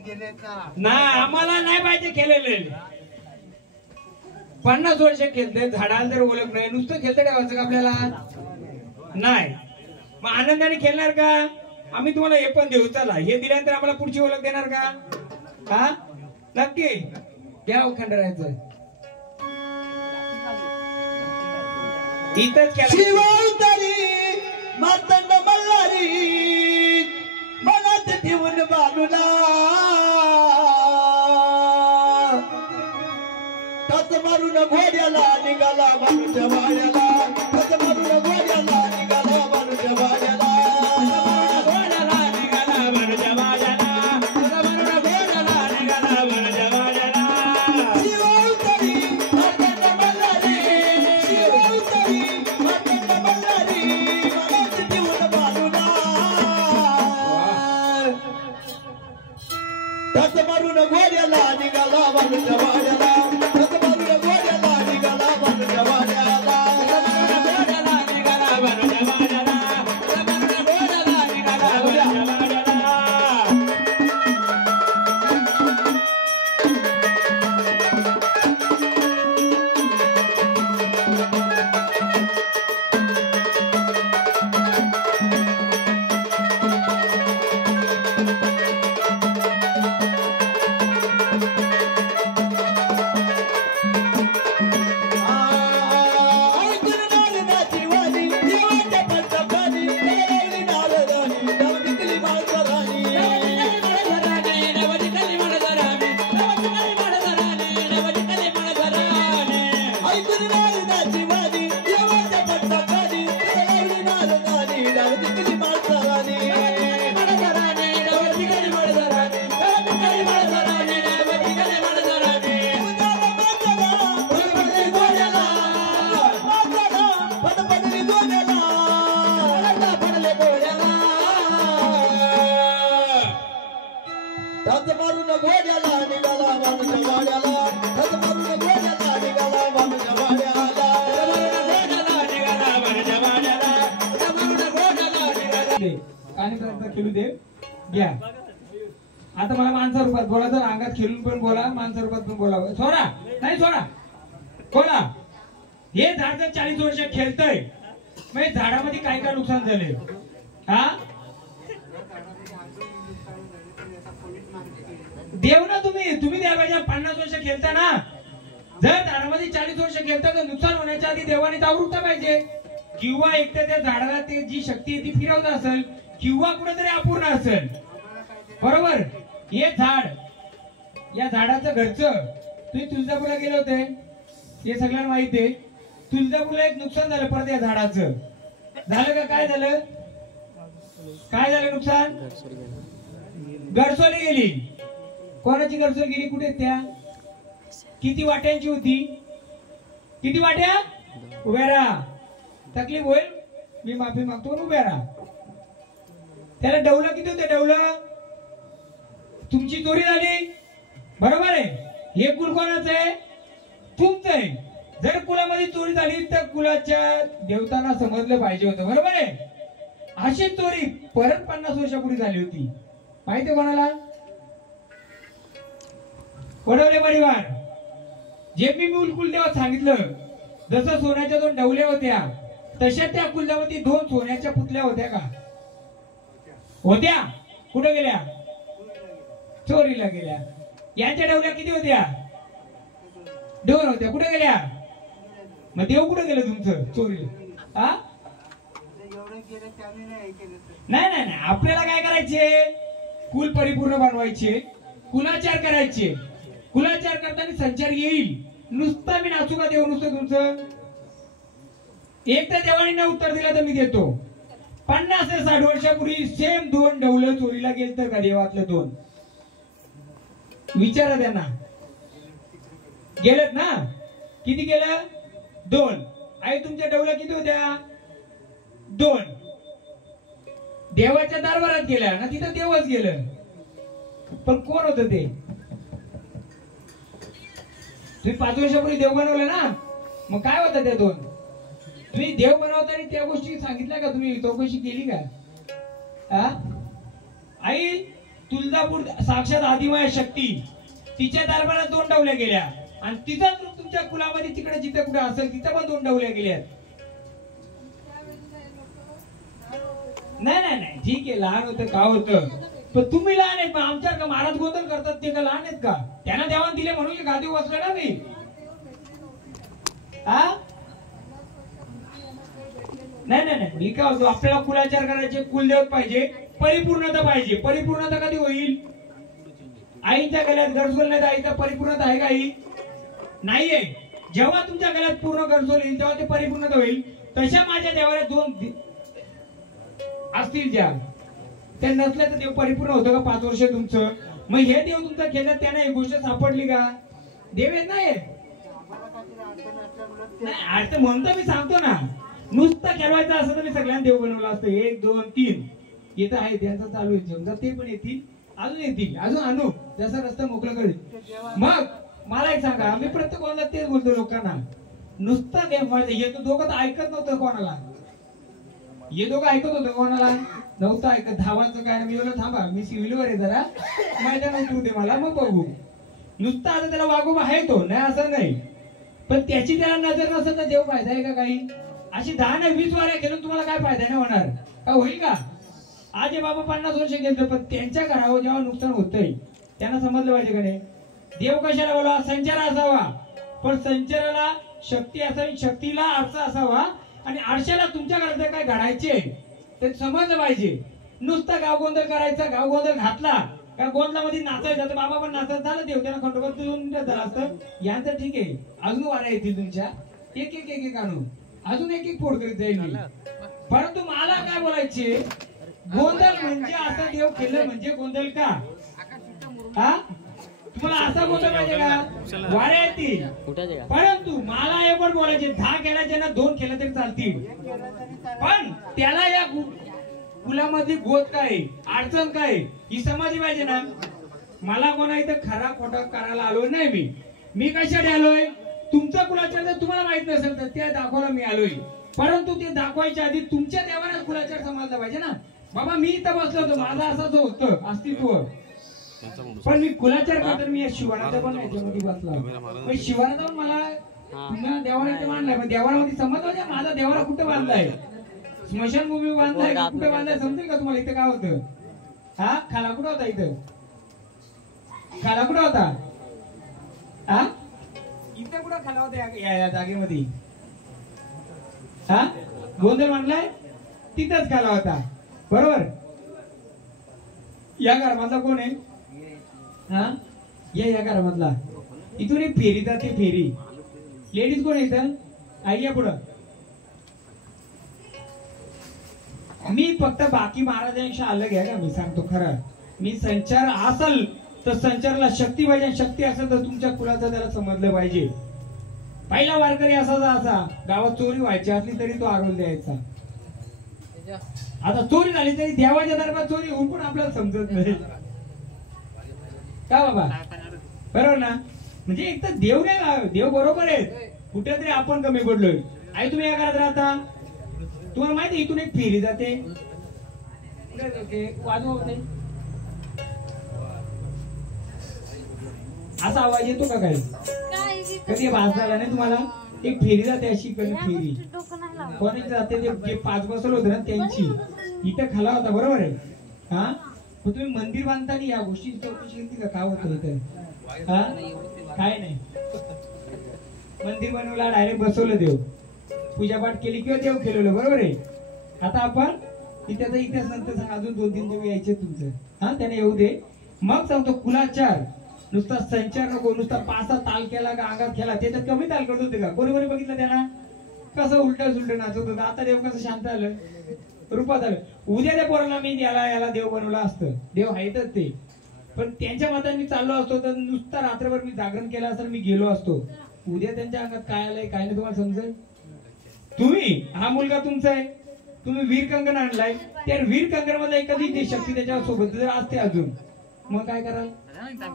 गेले ना आम्हाला नाही पाहिजे खेळलेले. 50 वर्ष खेळते. झाडाला जर ओळख नाही नुसतं खेळतं ठेवायचं का आपल्याला? नाही. मग आनंदाने खेळणार का? आम्ही तुम्हाला हे पण देऊ. चला हे दिल्यानंतर आम्हाला पुढची ओळख देणार का? हा नक्की घ्या खंडरायचं. इथंच शिवतरी मातंड मल्हारी मनात ठेवून बालूला टच मारून घोड्याला निघाला बालूच्या वाड्याला. टच मारून घोड्याला निघाला बालूच्या वाड्याला. घोड्याला निघाला बालूच्या वाड्याला. घोड्याला निघाला बालूच्या वाड्याला. शिवतरी मातंड मल्हारी शिवतरी मातंड मल्हारी मनात ठेवून बालूला टच मारून घोड्याला निघाला बालूच्या वाड्याला. टच मारून घोड्याला निघाला बालूच्या वाड्याला. घोड्याला निघाला बालूच्या वाड्याला. घोड्याला निघाला बालूच्या वाड्याला. दे आणि खेळू दे घ्या. आता मला माणसा रूपात बोला तर अंगात खेळून पण बोला माणसा रूपात पण बोला. सोडा नाही सोडा बोला. हे झाड जर 40 वर्ष खेळतय मग झाडामध्ये काय काय नुकसान झाले हा देव ना तुम्ही द्यायला पाहिजे. 50 वर्ष खेळता ना जर झाडामध्ये 40 वर्ष खेळता तर नुकसान होण्याच्या आधी देवाने जागरूकता पाहिजे. किंवा एक तर त्या झाडाला ते जी शक्ती ती फिरवत असेल किंवा कुठेतरी अपूर्ण असेल बरोबर. हे झाड या झाडाचं घरचं तुम्ही तुळजापूरला गेले होते हे सगळ्यांना माहिती आहे. तुळजापूरला एक नुकसान झालं परत या झाडाचं झालं का काय झालं नुकसान गडसोली गेली. कोणाची गडसोली गेली कुठे त्या किती वाट्यांची होती किती वाट्या उभ्या राहा तकलीफ होईल मी माफी मागतो उभ्या राहा. त्याला डवलं किती होते डवलं तुमची चोरी झाली बरोबर आहे. हे कुल कोणाचं आहे तुमचं आहे. जर कुलामध्ये चोरी झाली तर कुलाच्या देवतांना समजलं पाहिजे होतं बरोबर आहे. अशी चोरी परत 50 वर्षापूर्वी झाली होती माहिती कोणाला वडवले परिवार. जे मी मूल कुलदेवात सांगितलं जसं सोन्याच्या 2 डवल्या होत्या तशा त्या कुलदेवामध्ये 2 सोन्याच्या पुतल्या होत्या का होत्या कुठे गेल्या चोरीला गेल्या. यांच्या डवल्या किती होत्या 2 होत्या कुठे गेल्या मग देव कुठे गेलं तुमचं चोरीला हा नाही आपल्याला काय करायचे कुल परिपूर्ण बनवायचे कुलाचार करायचे. कुलाचार करताना संचार येईल नुसता मी नाचू का देव नुसतं तुमचं एक तर देवाने न उत्तर दिलं तर मी देतो. 50 ते 60 वर्षापूर्वी सेम 2 डवलं चोरीला गेल तर का देवातलं 2 विचारा त्यांना गेलेत ना किती गेलं 2. आई तुमच्या डवल्या किती होत्या 2 देवाच्या दरबारात गेल्या ना तिथं देवच गेलं पण कोण होतं ते तुम्ही 5 वर्षापूर्वी देव बनवलं ना मग काय होतं त्या 2 तुम्ही देव बनवताना त्या गोष्टी सांगितल्या का तुम्ही चौकशी केली का आई तुळजापूर साक्षात आदिमाया शक्ती तिच्या दरबारात 2 डवल्या गेल्या आणि तिथं तुमच्या कुलामध्ये तिकडे जिथे कुठे असेल तिथं पण 2 डवल्या गेल्या. नाही ठीक आहे लहान होतं का होतं पण तुम्ही लहान आहेत आमच्या का महाराज गोंधळ करतात ते का लहान आहेत का त्यांना देवान दिले म्हणून गादी बसलो ना मी नाही मी काय होतो आपल्याला कुलाचार करायचे कुलदेवत पाहिजे परिपूर्णता पाहिजे. परिपूर्णता कधी होईल आईच्या गळ्यात गरजोल नाही तर आईचा परिपूर्णता आहे काही नाहीये. जेव्हा तुमच्या गळ्यात पूर्ण गरजोल येईल तेव्हा ते परिपूर्णता होईल. तशा माझ्या देवाला 2 असतील ज्या त्या नसल्या तर देव परिपूर्ण होतं का 5 वर्ष तुमचं मग हे देव तुमचा केलं त्यांना एक गोष्ट सापडली का देव येत नाही अर्थ म्हणतो मी सांगतो ना नुसतं खेळवायचं असं तर मी सगळ्यांना देव बनवलं असतं 1 2 3 येतं आहे त्यांचं चालू आहे समजा ते पण येतील अजून आणू जसा रस्ता मोकळा करेल. मग मला एक सांगा मी प्रत्येक कोणाला तेच बोलतो लोकांना नुसतं देव हे तो दोघं तर ऐकत नव्हतं कोणाला हे दोघं ऐकत होतं कोणाला नव्हतं ऐकत. धावाचं काय मी बोललो थांबा मी सिव्हिलवर आहे जरा मैदान उतरू दे मला मग बघू. नुसतं आता त्याला वागोबा आहे तो नाही असं नाही पण त्याची त्याला नजर नसेल तर देव फायदा आहे का काही. अशी 10 नाही 20 वाऱ्या घेऊन तुम्हाला काय फायदा नाही होणार का होईल का. आज हे बाबा 50 वर्ष गेले पण त्यांच्या घरावर जेव्हा नुकसान होतंय त्यांना समजलं पाहिजे का नाही. देव कशाला बोला संचार असावा पण संचाराला शक्ती असावी शक्तीला आरसा असावा आणि आरशाला तुमच्या घरात काय घडायचे ते समजलं पाहिजे. नुसता गाव गोंधळ करायचा गाव गोंधळ घातला का गोंधळामध्ये नाचायचं तर बाबा पण नाचत झालं देव त्यांना खंडोबत झालं असतं. यांचं ठीक आहे अजून वाऱ्या येतील तुमच्या एक आणून अजून एक फोड करीत जाईल मी. परंतु मला काय बोलायचे गोंधळ म्हणजे असा देव केलं म्हणजे गोंधळ का तुम्हाला असा गोंधळ पाहिजे का वाऱ्या येतील. परंतु मला हे पण बोलायचे 10 केल्याचे ना 2 केलं तरी चालतील पण त्याला या कुलामधली गोत काय अडचण काय ही समजली पाहिजे ना. मला कोणा इथं खरा खोटा करायला आलो नाही मी कशासाठी आलोय तुमचा कुलाचार जर तुम्हाला माहित नसेल तर त्या दाखवायला मी आलोय. परंतु ते दाखवायच्या आधी तुमच्या देवाने कुलाचार समजला पाहिजे ना. बाबा मी इथं बसलो होतो, माझं असंच होतं अस्तित्व, पण मी कुलाचार करतो. मी शिवानाचा पण याच्यामध्ये बसला. पण शिवाना जाऊन मला पुन्हा देवाला इथे मांडलाय. मग देवामध्ये समज म्हणजे माझा देवाला कुठे बांधलाय, स्मशानभूमी बांधलाय कुठे बांधलाय समजेल का तुम्हाला? इथं काय होतं? हा खाला कुठं होता? इथं खाला कुठं होता? हा इथं कुठं खाला होता? या जागेमध्ये हा गोंधळ मांडलाय तिथंच खाला होता, बरोबर. या घरामधला कोण आहे? हा या घरामधला. इथून एक फेरी जाते, फेरी. लेडीज कोण आहे इथं? आई या पुढं. मी फक्त बाकी महाराजांशी अलग आहे का? मी सांगतो खरं, मी संचार असल तर संचारला शक्ती पाहिजे, शक्ती असेल तर तुमच्या कुलाचं त्याला समजलं पाहिजे. पहिला वारकरी असा गावात चोरी व्हायची असली तरी तो आरोल द्यायचा. आता चोरी झाली तरी देवाच्या दरबार चोरी होऊन पण आपल्याला समजत नाही का बाबा? बरोबर ना? म्हणजे एक तर देव नाही, देव बरोबर आहे, कुठेतरी आपण कमी पडलोय. आई तुम्ही या घरात राहता, तुम्हाला माहिती इथून एक फेरी जाते, वाजवत नाही असा आवाज येतो का? काही कधी भास झाला नाही तुम्हाला? एक फेरी जाते अशी, फेरी कोणी जाते ते 5 बसवलं होतं ना त्यांची, इथं खाला होता, बरोबर आहे. हा मग तुम्ही मंदिर बांधताना या गोष्टीची चौकशी केली का? काय होतं इथं? हा काय नाही, मंदिर बनवला, डायरेक्ट बसवलं, देव पूजापाठ केली किंवा देव केलेलं, बरोबर आहे. आता आपण इतिहास इतिहास नंतर सांग, अजून 2-3 देव यायचे तुमचं. हा त्याने येऊ दे. मग सांगतो कुलाचार, नुसता संचार नको, नुसता 5 ताल केला का अंगात केला, ते तर कमी ताल करत होते का? कोणी बघितलं त्याला कसं उलट सुलट नाचत होतं? आता देव कसं शांत आलं, रूपात आलं. उद्या त्या पोराला मी याला देव बनवलं असतं, देव आहेतच ते, पण त्यांच्या मताने मी चाललो असतो तर नुसता रात्रभर मी जागरण केलं असतं, मी गेलो असतो. उद्या त्यांच्या अंगात काय आलंय काय नाही तुम्हाला समजेल. तुम्ही हा मुलगा तुमचा आहे, तुम्ही वीर कंगन आणलाय, त्या वीर कंगन मध्ये एखादी शक्ती त्याच्या सोबत जर असते अजून, मग काय कराल?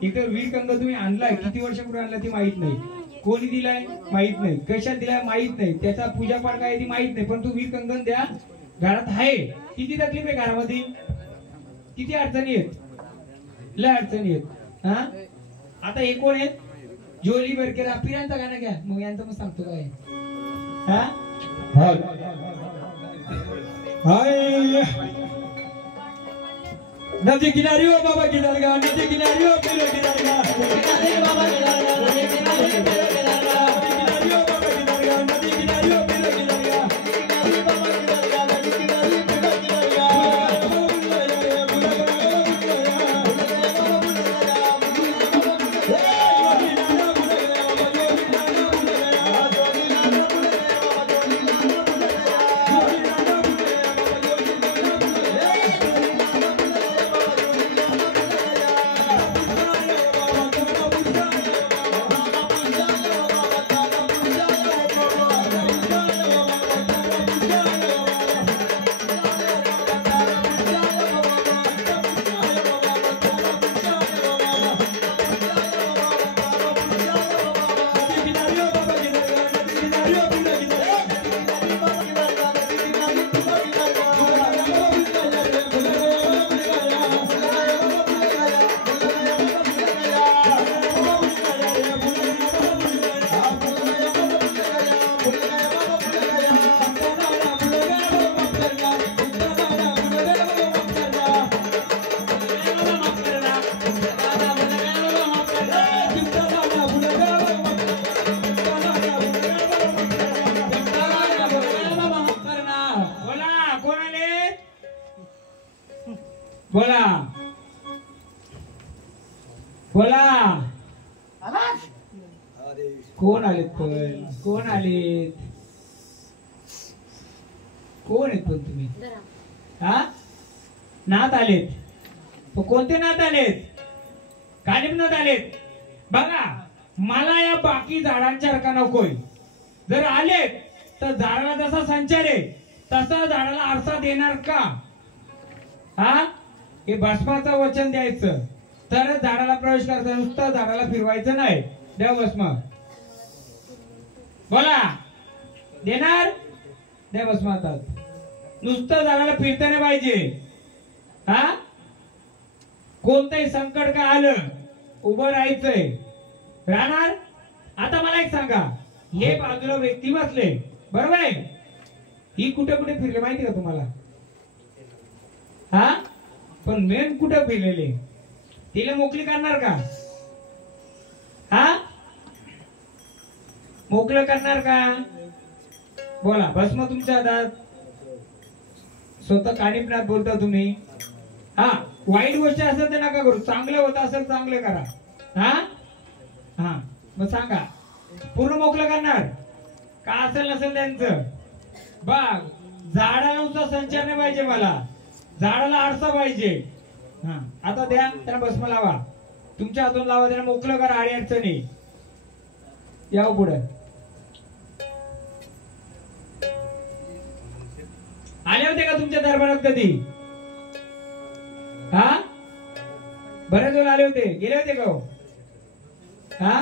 इथं वीर कंग तुम्ही आणलाय, किती वर्षापूर्वी आणला ते माहित नाही, कोणी दिलाय माहित नाही, कशात दिलाय माहित नाही, त्याचा पूजापाठ काय ती माहित नाही, पण तू वीर कंगन द्या घरात आहे. किती तकलीफ आहे घरामध्ये, किती अडचणी आहेत, लय अडचणी आहेत. हा आता हे कोण आहेत? जोली बरकेरा पिरांचा गाणं घ्या, मग यांचं मग सांगतो काय. हा हाय नदी किनारी हो बाबा किनारगा, नदी किनारी हो पिरो किनारगा, बाबा किनारगा, नदी किनारी हो पिरो किनारगा, किनारी हो बाबा किनारगा, नदी किनारी हो पिरो किनारगा, किनारी बाबा किनारगा, नदी किनारी पिरो किनारगा. बोला बोला कोण आलेत? पण कोण आलेत? कोण आहेत पण तुम्ही? हा नात आलेत. कोणते नात आलेत? कालिम नात आलेत. बघा मला या बाकी झाडांच्या रका नकोय. जर आलेत तर झाडाला जसा संचार आहे तसा झाडाला आरसा देणार का? हा हे भस्माचं वचन द्यायचं तर झाडाला प्रवेश करायचा, नुसतं झाडाला फिरवायचं नाही. द्या भस्म. बोला देणार? द्या भस्म हातात. नुसतं झाडाला फिरता नाही पाहिजे, हा, कोणतंही संकट काय आलं उभं राहायचंय, राहणार. आता मला एक सांगा, हे बाजूला व्यक्ती बसले बरोबर आहे, ही कुठे कुठे फिरले माहिती का तुम्हाला? हा, पण मेन कुठे फिरलेले, तिला मोकळी करणार का? हा, मोकळं करणार का? बोला. भस्म तुमच्या हातात, स्वतः कानिपणात बोलता तुम्ही. हा, वाईट गोष्ट असेल तर नका करू, चांगलं होत असेल चांगलं करा. हा हा, मग सांगा पूर्ण मोकळं करणार का? असेल नसेल त्यांचं बघ. झाडाला नुसता संचार नाही पाहिजे, मला झाडाला आरसा पाहिजे. हा, आता द्या त्याला भस्म लावा, तुमच्या हातून लावा, त्याला मोकळं करा अडी अडचणी. याव पुढे. आले होते का तुमच्या दरबारात कधी? हा, बरेच वेळ आले होते, गेले होते का? हा,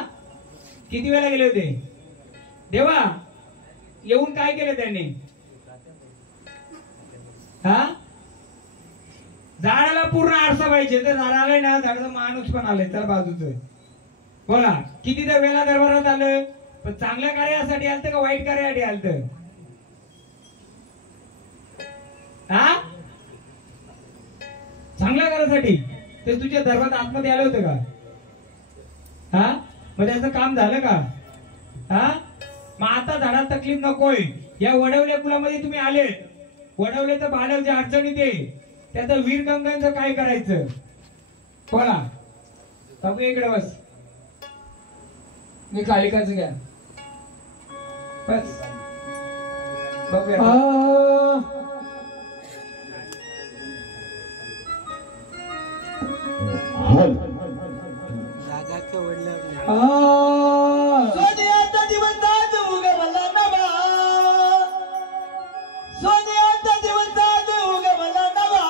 किती वेळा गेले होते? देवा येऊन काय केलं त्यांनी? हा, झाडाला पूर्ण आरसा पाहिजे, तर झाड आलंय ना, झाडाचा माणूस पण आलाय त्याला बाजूच. बोला, किती वेळा दरबारात आलं, पण चांगल्या कार्यासाठी आलत का वाईट कार्यासाठी आलत? हा, चांगल्या कार्यासाठी. ते तुझ्या दरबारात आतमध्ये आलं होतं का? हा, मग त्याचं काम झालं का? हा, मग आता झाडाला तकलीफ नकोय. या वडवल्या कुलामध्ये तुम्ही आले, वडवल्याचं बालक जे अडचणी ते त्याचं वीरगंगांचं काय करायचं? बोला. तू इकडे बस, मी कालिकाच घ्या बस. बघूया. सोन्याचा दिवस आज उगवला नवा, सोन्याचा दिवस आज उगवला नवा,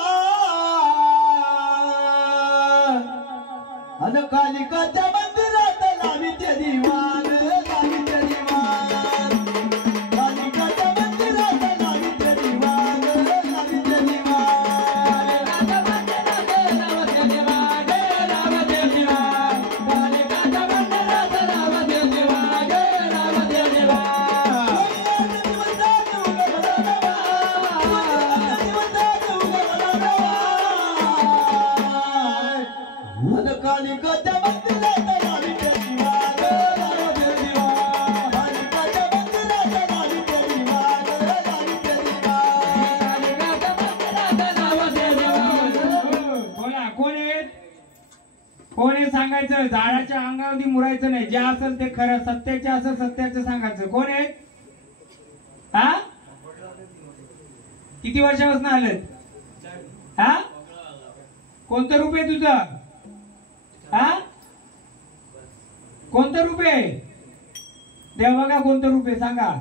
अन कालिकाच्या मंदिरात लाविते दिवाण, लाविते दिवाण, कालिकाच्या मंदिरात लाविते दिवाण, लाविते दिवाण. कोणी सांगायचं, झाडाच्या अंगावरती मुरायचं नाही, जे असेल ते खरं, सत्याचे असेल सत्याचं सांगायचं. कोण आहे? हा, किती वर्षापासून आलं? हा, कोणतं रूप आहे तुझं? हा, कोणतं रूप आहे? देव बघा कोणतं रूप आहे सांगा,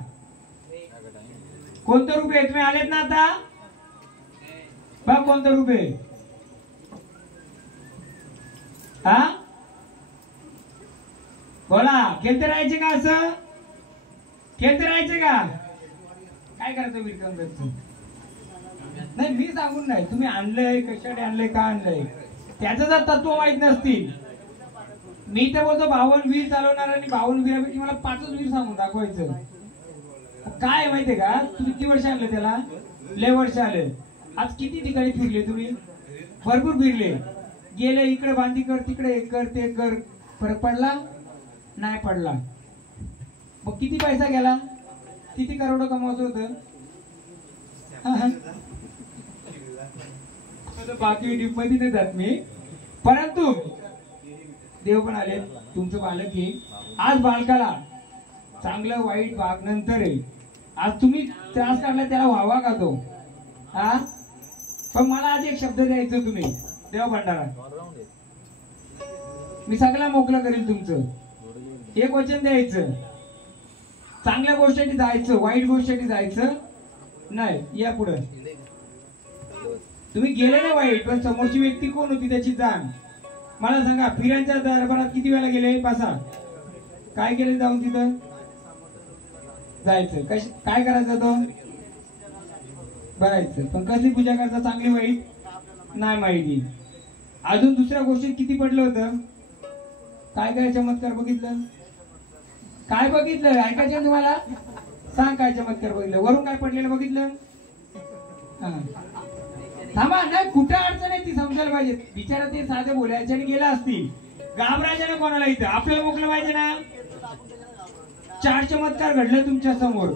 कोणतं रूप आहे? तुम्ही आलेत ना आता, बघ कोणतं रूप आहे? हा, बोला. खेळते राहायचे का? असं खेळते राहायचे का? काय करायचं वीरकंगाचं? नाही मी सांगून नाही, तुम्ही आणलंय कशासाठी आणलंय, का आणलंय, त्याचं जर तत्व माहित नसतील. मी तर बोलतो 52 वीर चालवणार आणि 52 वीरापैकी मला 5च वीर सांगून दाखवायचं. काय माहितीये का? तुम्ही किती वर्ष आणले त्याला? लय वर्ष आले. आज किती ठिकाणी फिरले तुम्ही? भरपूर फिरले, गेले इकडे बांधी कर, तिकडे एक कर, ते कर, फरक पडला नाही पडला. मग किती पैसा गेला? किती करोड कमवायचं होतं? बाकी डीप मध्ये नाही जात मी, परंतु देव पण आले, तुमचं बालक आहे. आज बालकाला चांगलं वाईट वागनंतर आहे, आज तुम्ही त्रास काढला त्याला व्हावा का तो? हा, पण मला आज एक शब्द द्यायचं, तुम्ही देव भंडारा, मी सगळं मोकळं करील तुमचं. एक वचन द्यायचं, चांगल्या गोष्टीसाठी जायचं, वाईट गोष्टीसाठी जायचं नाही. या पुढे तुम्ही गेले ना वाईट, पण समोरची व्यक्ती कोण होती त्याची जाण मला सांगा. फिरांच्या दरबारात किती वेळा गेले? 5-6. काय केले जाऊन तिथं? जायचं, काय करायचं तो? भरायचं. पण कसली पूजा करता? चांगली वाईट नाही माहिती. अजून दुसऱ्या गोष्टीत किती पडलं होतं? काय काय चमत्कार बघितलं? काय बघितलं? ऐकायचं तुम्हाला? सांग काय चमत्कार बघितलं? वरून काय पडलेलं बघितलं? थांबा, नाही कुठं अडचण आहे ती समजायला पाहिजे. बिचारा ते साधे बोलायचे आणि गेला असतील. घाबरायचं ना कोणाला, इथं आपल्याला मोकलं पाहिजे ना. 4 चमत्कार घडले तुमच्या समोर.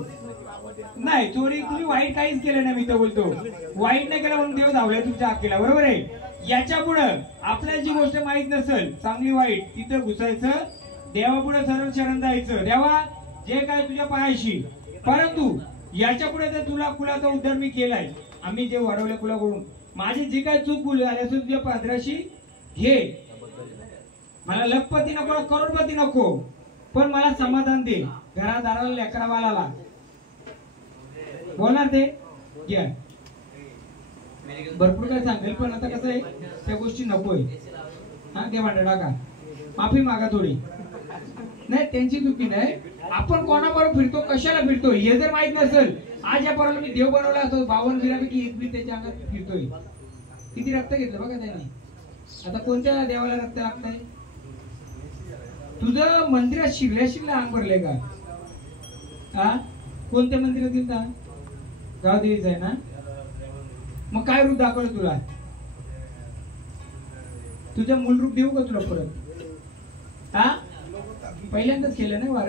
नाही चोरी तुम्ही वाईट काहीच केलं नाही, मी तर बोलतो वाईट नाही केलं म्हणून देव धावलाय तुमच्या हक्कीला, बरोबर आहे. याच्या पुढं आपल्याला जी गोष्ट माहित नसेल चांगली वाईट, तिथं घुसायचं, देवापुढे सरळ शरण जायचं. देवा जे काय तुझ्या पायाशी, परंतु याच्या पुढे जर तुला कुलाचा उद्धार मी केलाय, आम्ही जे वाढवलं कुलाकडून, माझी जी काय चूक भूल झाली असेल तुझ्या पादराशी घे. मला लखपती नको, करोडपती नको, पण मला समाधान दे. घरादाराला लेकरा बाळाला बोलणार ते घ्या. भरपूर काय सांगेल, पण आता कसं आहे त्या गोष्टी नकोय. हा घे भांडा टाका, माफी मागा थोडी. नाही त्यांची चुकी नाही. आपण कोणाबरोबर फिरतो, कशाला फिरतो हे जर माहित नसेल, आज या पोराला मी देव बनवला असतो, 52 वीरापैकी एक बीर त्याच्या अंगात फिरतोय. किती रक्त घेतलं बघा त्याने. आता कोणत्या देवाला रक्त लागतंय? तुझं मंदिरात शिरल्या अंग भरले का? हा कोणत्या मंदिरात गेलता? गावदेवीच आहे ना. मग काय रूप दाखवलं तुला? तुझं मूळ रूप देऊ का तुला परत? हा पहिल्यांदाच केलं ना वार.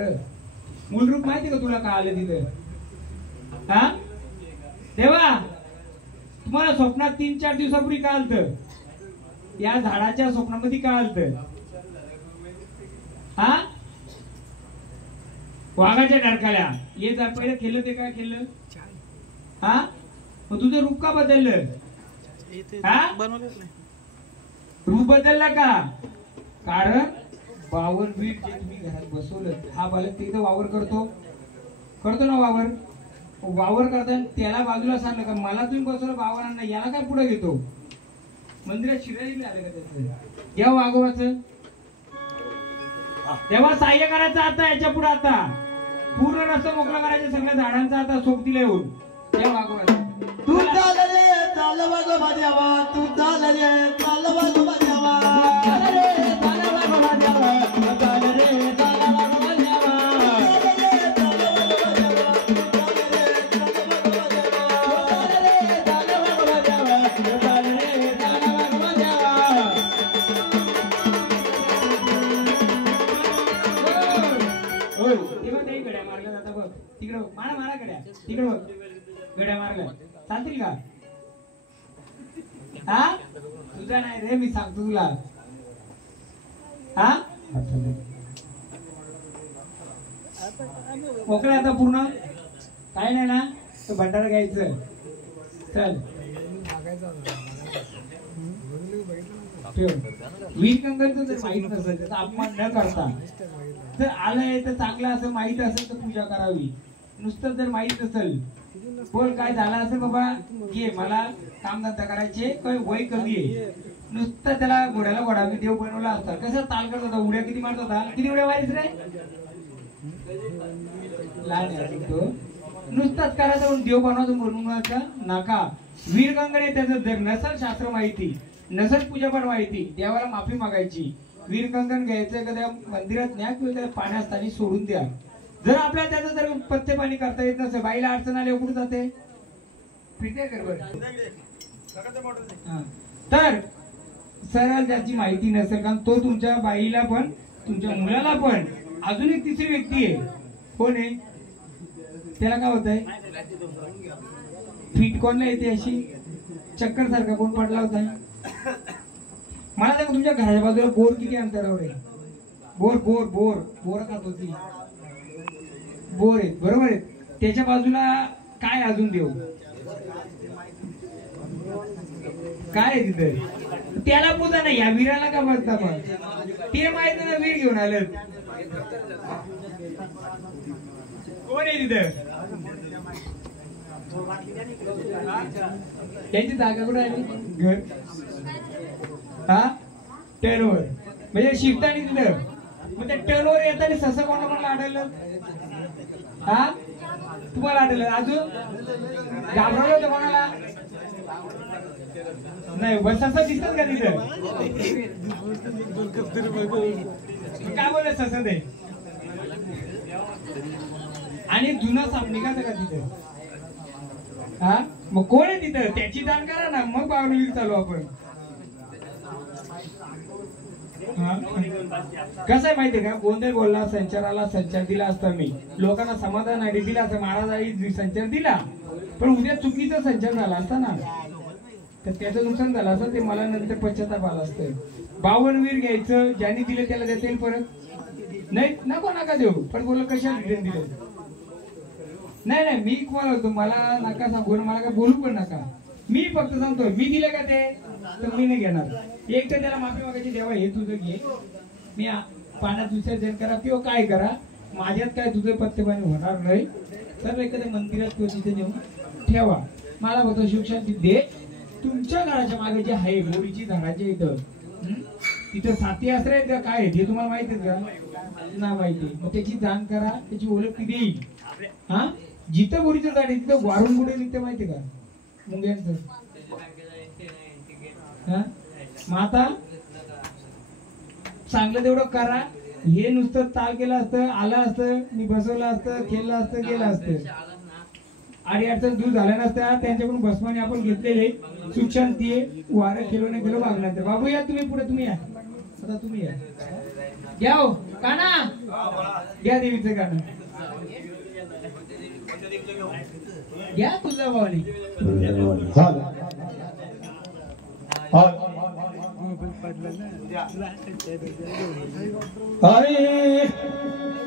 मूळ रूप माहिती का तुला? का आलं तिथं? हा देवा तुम्हाला स्वप्नात 3-4 दिवसापूर्वी का आलतं? या झाडाच्या स्वप्नामध्ये का आलतं? हा वाघाच्या डरकाल्या ये जर पहिलं केलं ते काय केलं? हा मग तुझं रूप का बदललं? हा रूप बदललं का? कारण 52 वीट जे तुम्ही घरात बसवलं, हा बालक तिथं वावर करतो ना. वावर करताना त्याला बाजूला सांगलं का मला तुम्ही बसवलं बावरांना, याला काय पुढे घेतो? मंदिरात शिरायला आलं का त्याचं? घ्या वाघोबाचं. तेव्हा सहाय्य करायचं. आता याच्या पुढे आता पूर्ण रस्ता मोकळा करायचं, सगळ्या झाडांचा आता सोबतीला येऊन त्या वाघोबाचं. तू चाल रे चाल वाघोबा देवा, तू चाल रे चाल वाघोबा देवा, चाल रे चाल वाघोबा देवा, चाल रे चाल वाघोबा देवा, चाल रे चाल वाघोबा देवा, चाल रे चाल वाघोबा देवा. तेव्हा काही गड्या मारल्या जाता बघ तिकडे, मारा गड्या तिकडे बघ, गड्या मारल्या चालतील का? हा तुझा नाही रे, मी सांगतो तुला. हा मोकळा आता पूर्ण काय नाही ना, तो भंडारा घ्यायचं. चल वीर कंगनचं जर माहित नसेल, त्याचा अपमान न करता, जर आलंय तर चांगलं असं माहित असेल तर पूजा करावी. नुसतं जर माहित नसेल, बोल काय झालं असेल बाबा घे, मला काम धंदा करायचे, वय कमी आहे, नुसतं त्याला घोड्याला घोडा मी देव बनवला असता. कसं ताल करत होता, उड्या किती मारत होता? किती उड्या मारीस रे? लहान आहे तो. नुसताच करायचं म्हणून देव बनवायचं म्हणून नका. वीर कंगणे त्याचं जर नसल शास्त्र माहिती, नसल पूजापाठ माहिती, देवाला माफी मागायची. वीर कंगण घ्यायचं, एखाद्या मंदिरात न्या किंवा त्याला पाण्यास्थानी सोडून द्या. जर आपल्याला त्याचं जर पत्ते पाणी करता येत नसेल, बाईला अडचण आली कुठे जाते? फिरते कर बरं. तर सरळ ज्याची माहिती नसेल, कारण तो तुमच्या बाईला पण तुमच्या मुलाला पण, अजून एक तिसरी व्यक्ती आहे. कोण आहे? त्याला काय होत आहे? फिट कोणला येते अशी चक्कर सारखा? कोण पडला होता? मला सांगा तुमच्या घराच्या बाजूला बोर किती अंतरावर आहे? बोर खात होती. बोर आहेत बरोबर आहे. त्याच्या बाजूला काय अजून देऊ? काय आहे तिथे? त्याला पूजा नाही, या वीराला का बसता? मग तिने माहिती ना वीर घेऊन आलं. कोण आहे तिथं? त्यांची जागा कुठे आली? घर. हा टर्नवर म्हणजे शिफ्टाने तिथं. मग त्या टर्नवर येताना ससा कोणाला आढळलं? हा तुम्हाला आढळलं? अजून घाबरवलं होतं कोणाला? नाही बस असं दिसतात का तिथं काय बोलत असं ते आणि जुना सामने का तिथे हा मग कोण आहे तिथं त्याची दान करा ना मग पावणी चालू आपण कसं आहे माहितीये का गोंधळ बोलला संचाराला संचार दिला असता मी लोकांना समाधान आधी दिला असं महाराजांनी संचार दिला पण उद्या चुकीचा संचार झाला असता ना तर त्याचं नुकसान झालं असतं ते मला नंतर पश्चाताप आला असतं 52 घ्यायचं ज्यांनी दिलं त्याला देता येईल परत नाही नको नका देऊ पण बोल कशाला रिटर्न दिलं नाही नाही मी कोण होतो मला नका सांगू मला काय बोलू पण नका मी फक्त सांगतो मी दिलं का ते तर मी नाही घेणार एक तर त्याला माफी मागायची देवा हे तुझं घे मी पाण्यात विसर्जन करा किंवा काय करा माझ्यात काय तुझं पत्तेपाणी होणार नाही तर एखाद्या मंदिरात किंवा तिथे नेऊन ठेवा मला फक्त शिवशांती दे तुमच्या घराच्या मागे जे आहे बोरीची झाडाच्या इथं तिथं साथी आश्रय आहेत का काय हे तुम्हाला माहिती आहेत का ना माहिती मग त्याची जाण करा त्याची ओळख किती येईल हा जिथं बोरीचं झाड आहे तिथं वारून पुढे निघते माहिती का मुंग्यांचं हा मग आता चांगलं तेवढं करा हे नुसतं ताल केलं असतं आलं असतं मी बसवलं असतं खेळलं असतं गेलं असतं आणि अडचण दूर झाल्या नसत्या त्यांच्याकडून भस्माने आपण घेतलेले सुख शांती वारं केलो नाही गेलो मागणार तर बाबू या तुम्ही पुढे तुम्ही या आता तुम्ही या घ्या हो काना घ्या देवीचं गाणं घ्या तुझा भावली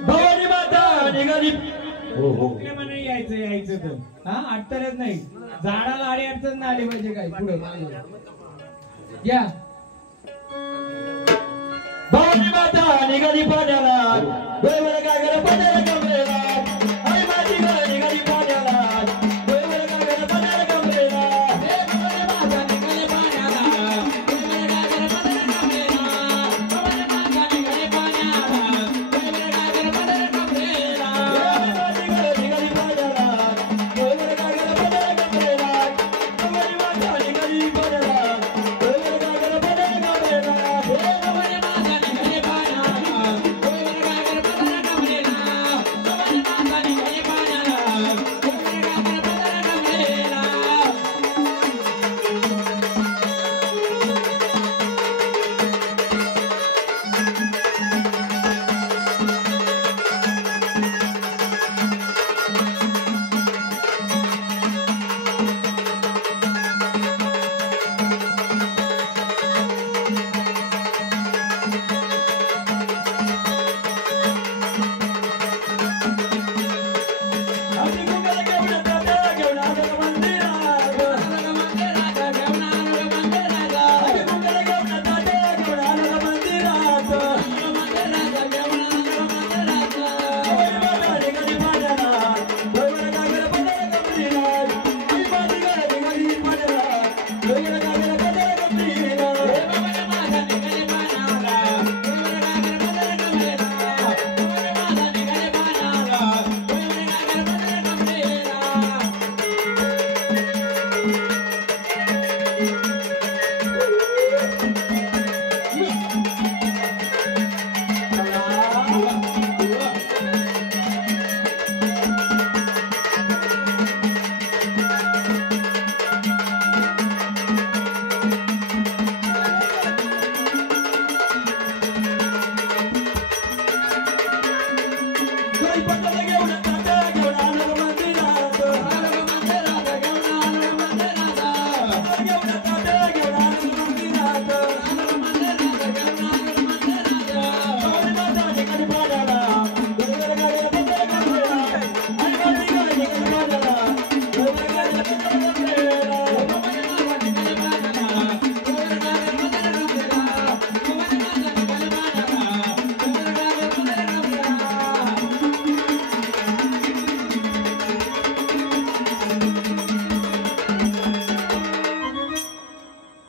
भवानी माता निघाली यायचं यायचं तर हा अडचणच नाही झाडाला आडी अडचण नाही आली पाहिजे काय पुढे या भवानी माता निघाली पाण्याला डोईवर गागर पदार कमरेला आई माझी घर निघाली पाण्याला डोईवर गागर पदार कमरेला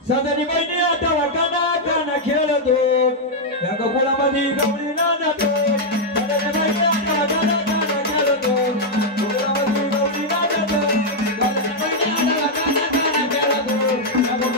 सदरी बहिणी आता काना काना खेळतो या गोकुळामध्ये गवळी नाचतो सदरी बहिणी आता काना काना खेळतो गोकुळामध्ये गवळी नाचतो सदरी बहिणी आता काना काना खेळतो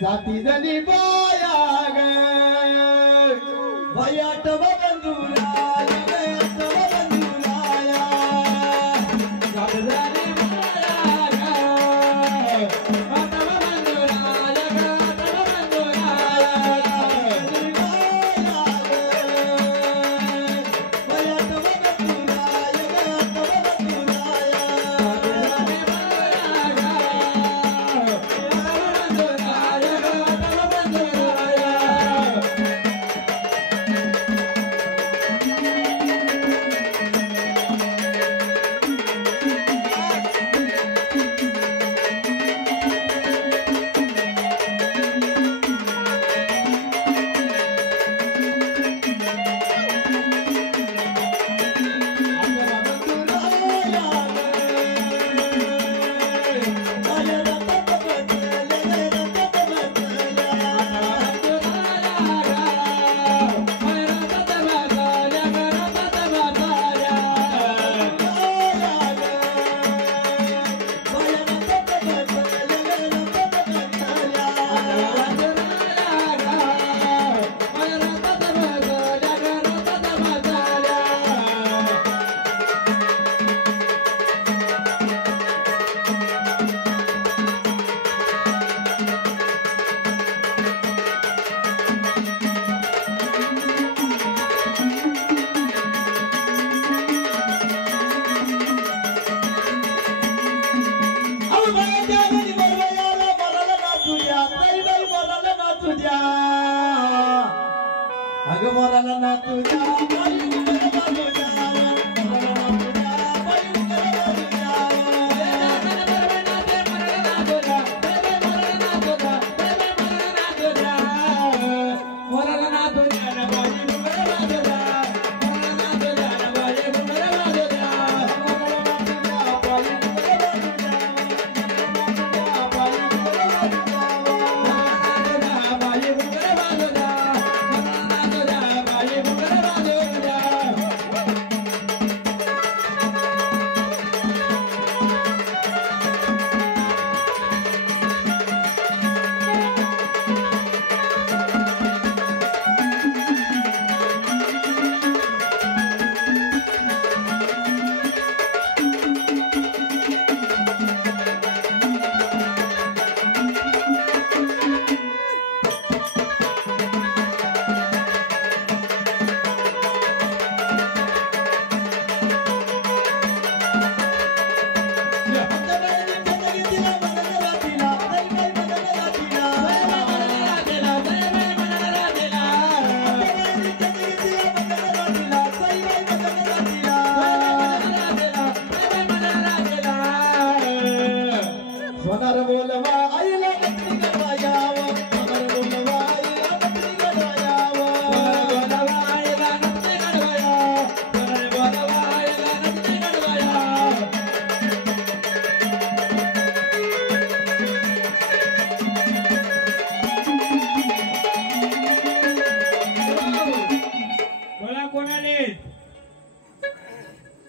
साथी जणी बाया ग बाया टब बंधुराया ग टब बंधुराया साथी जणी बाया ग टब बंधुराया ग टब बंधुराया बाया टब बंधुराया ग टब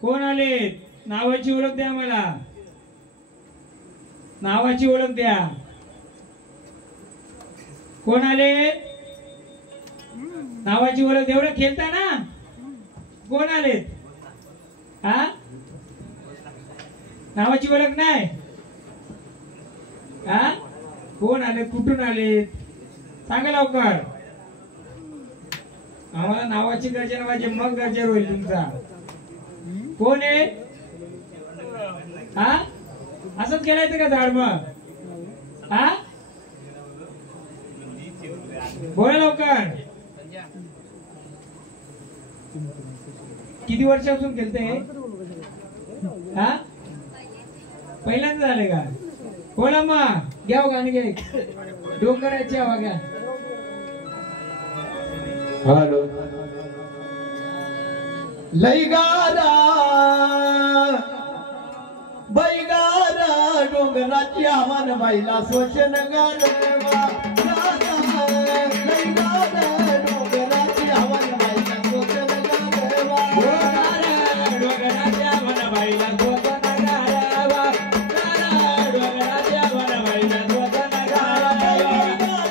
कोण आले? नावाची ओळख द्या मला, नावाची ओळख द्या. कोण आले? नावाची ओळख एवढं खेळता ना. कोण आले? हा, नावाची ओळख नाही. हा, कोण आले? कुठून आले? सांगा लवकर. आम्हाला नावाची गर्जना पाहिजे, मग गरजेवर होईल तुमचा. कोण आहे? हा, असंच केलायचं का झाड मग? हा, बोला लवकर. किती वर्षापासून खेळते? हा, पहिल्यांदा झाले का? बोला मग, घ्या गाणी घे. डोंगराची हवा घ्या. हॅलो. लईगारा बैगारा डोंगराची आव्हान बाईला स्वशन गारवा. लईगारा डोंगराची आव्हान बाईला स्वशन गारवा. डोंगराची आव्हान बाईला स्वशन गारवा. डोंगराची आव्हान बाईला स्वशन गारवा.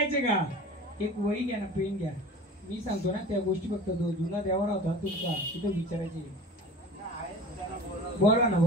विचारायचे का एक वही घ्या ना पेन घ्या मी सांगतो ना त्या गोष्टी फक्त तो जुना देवारा होता तुमचा तिथे विचारायचे बोलवा ना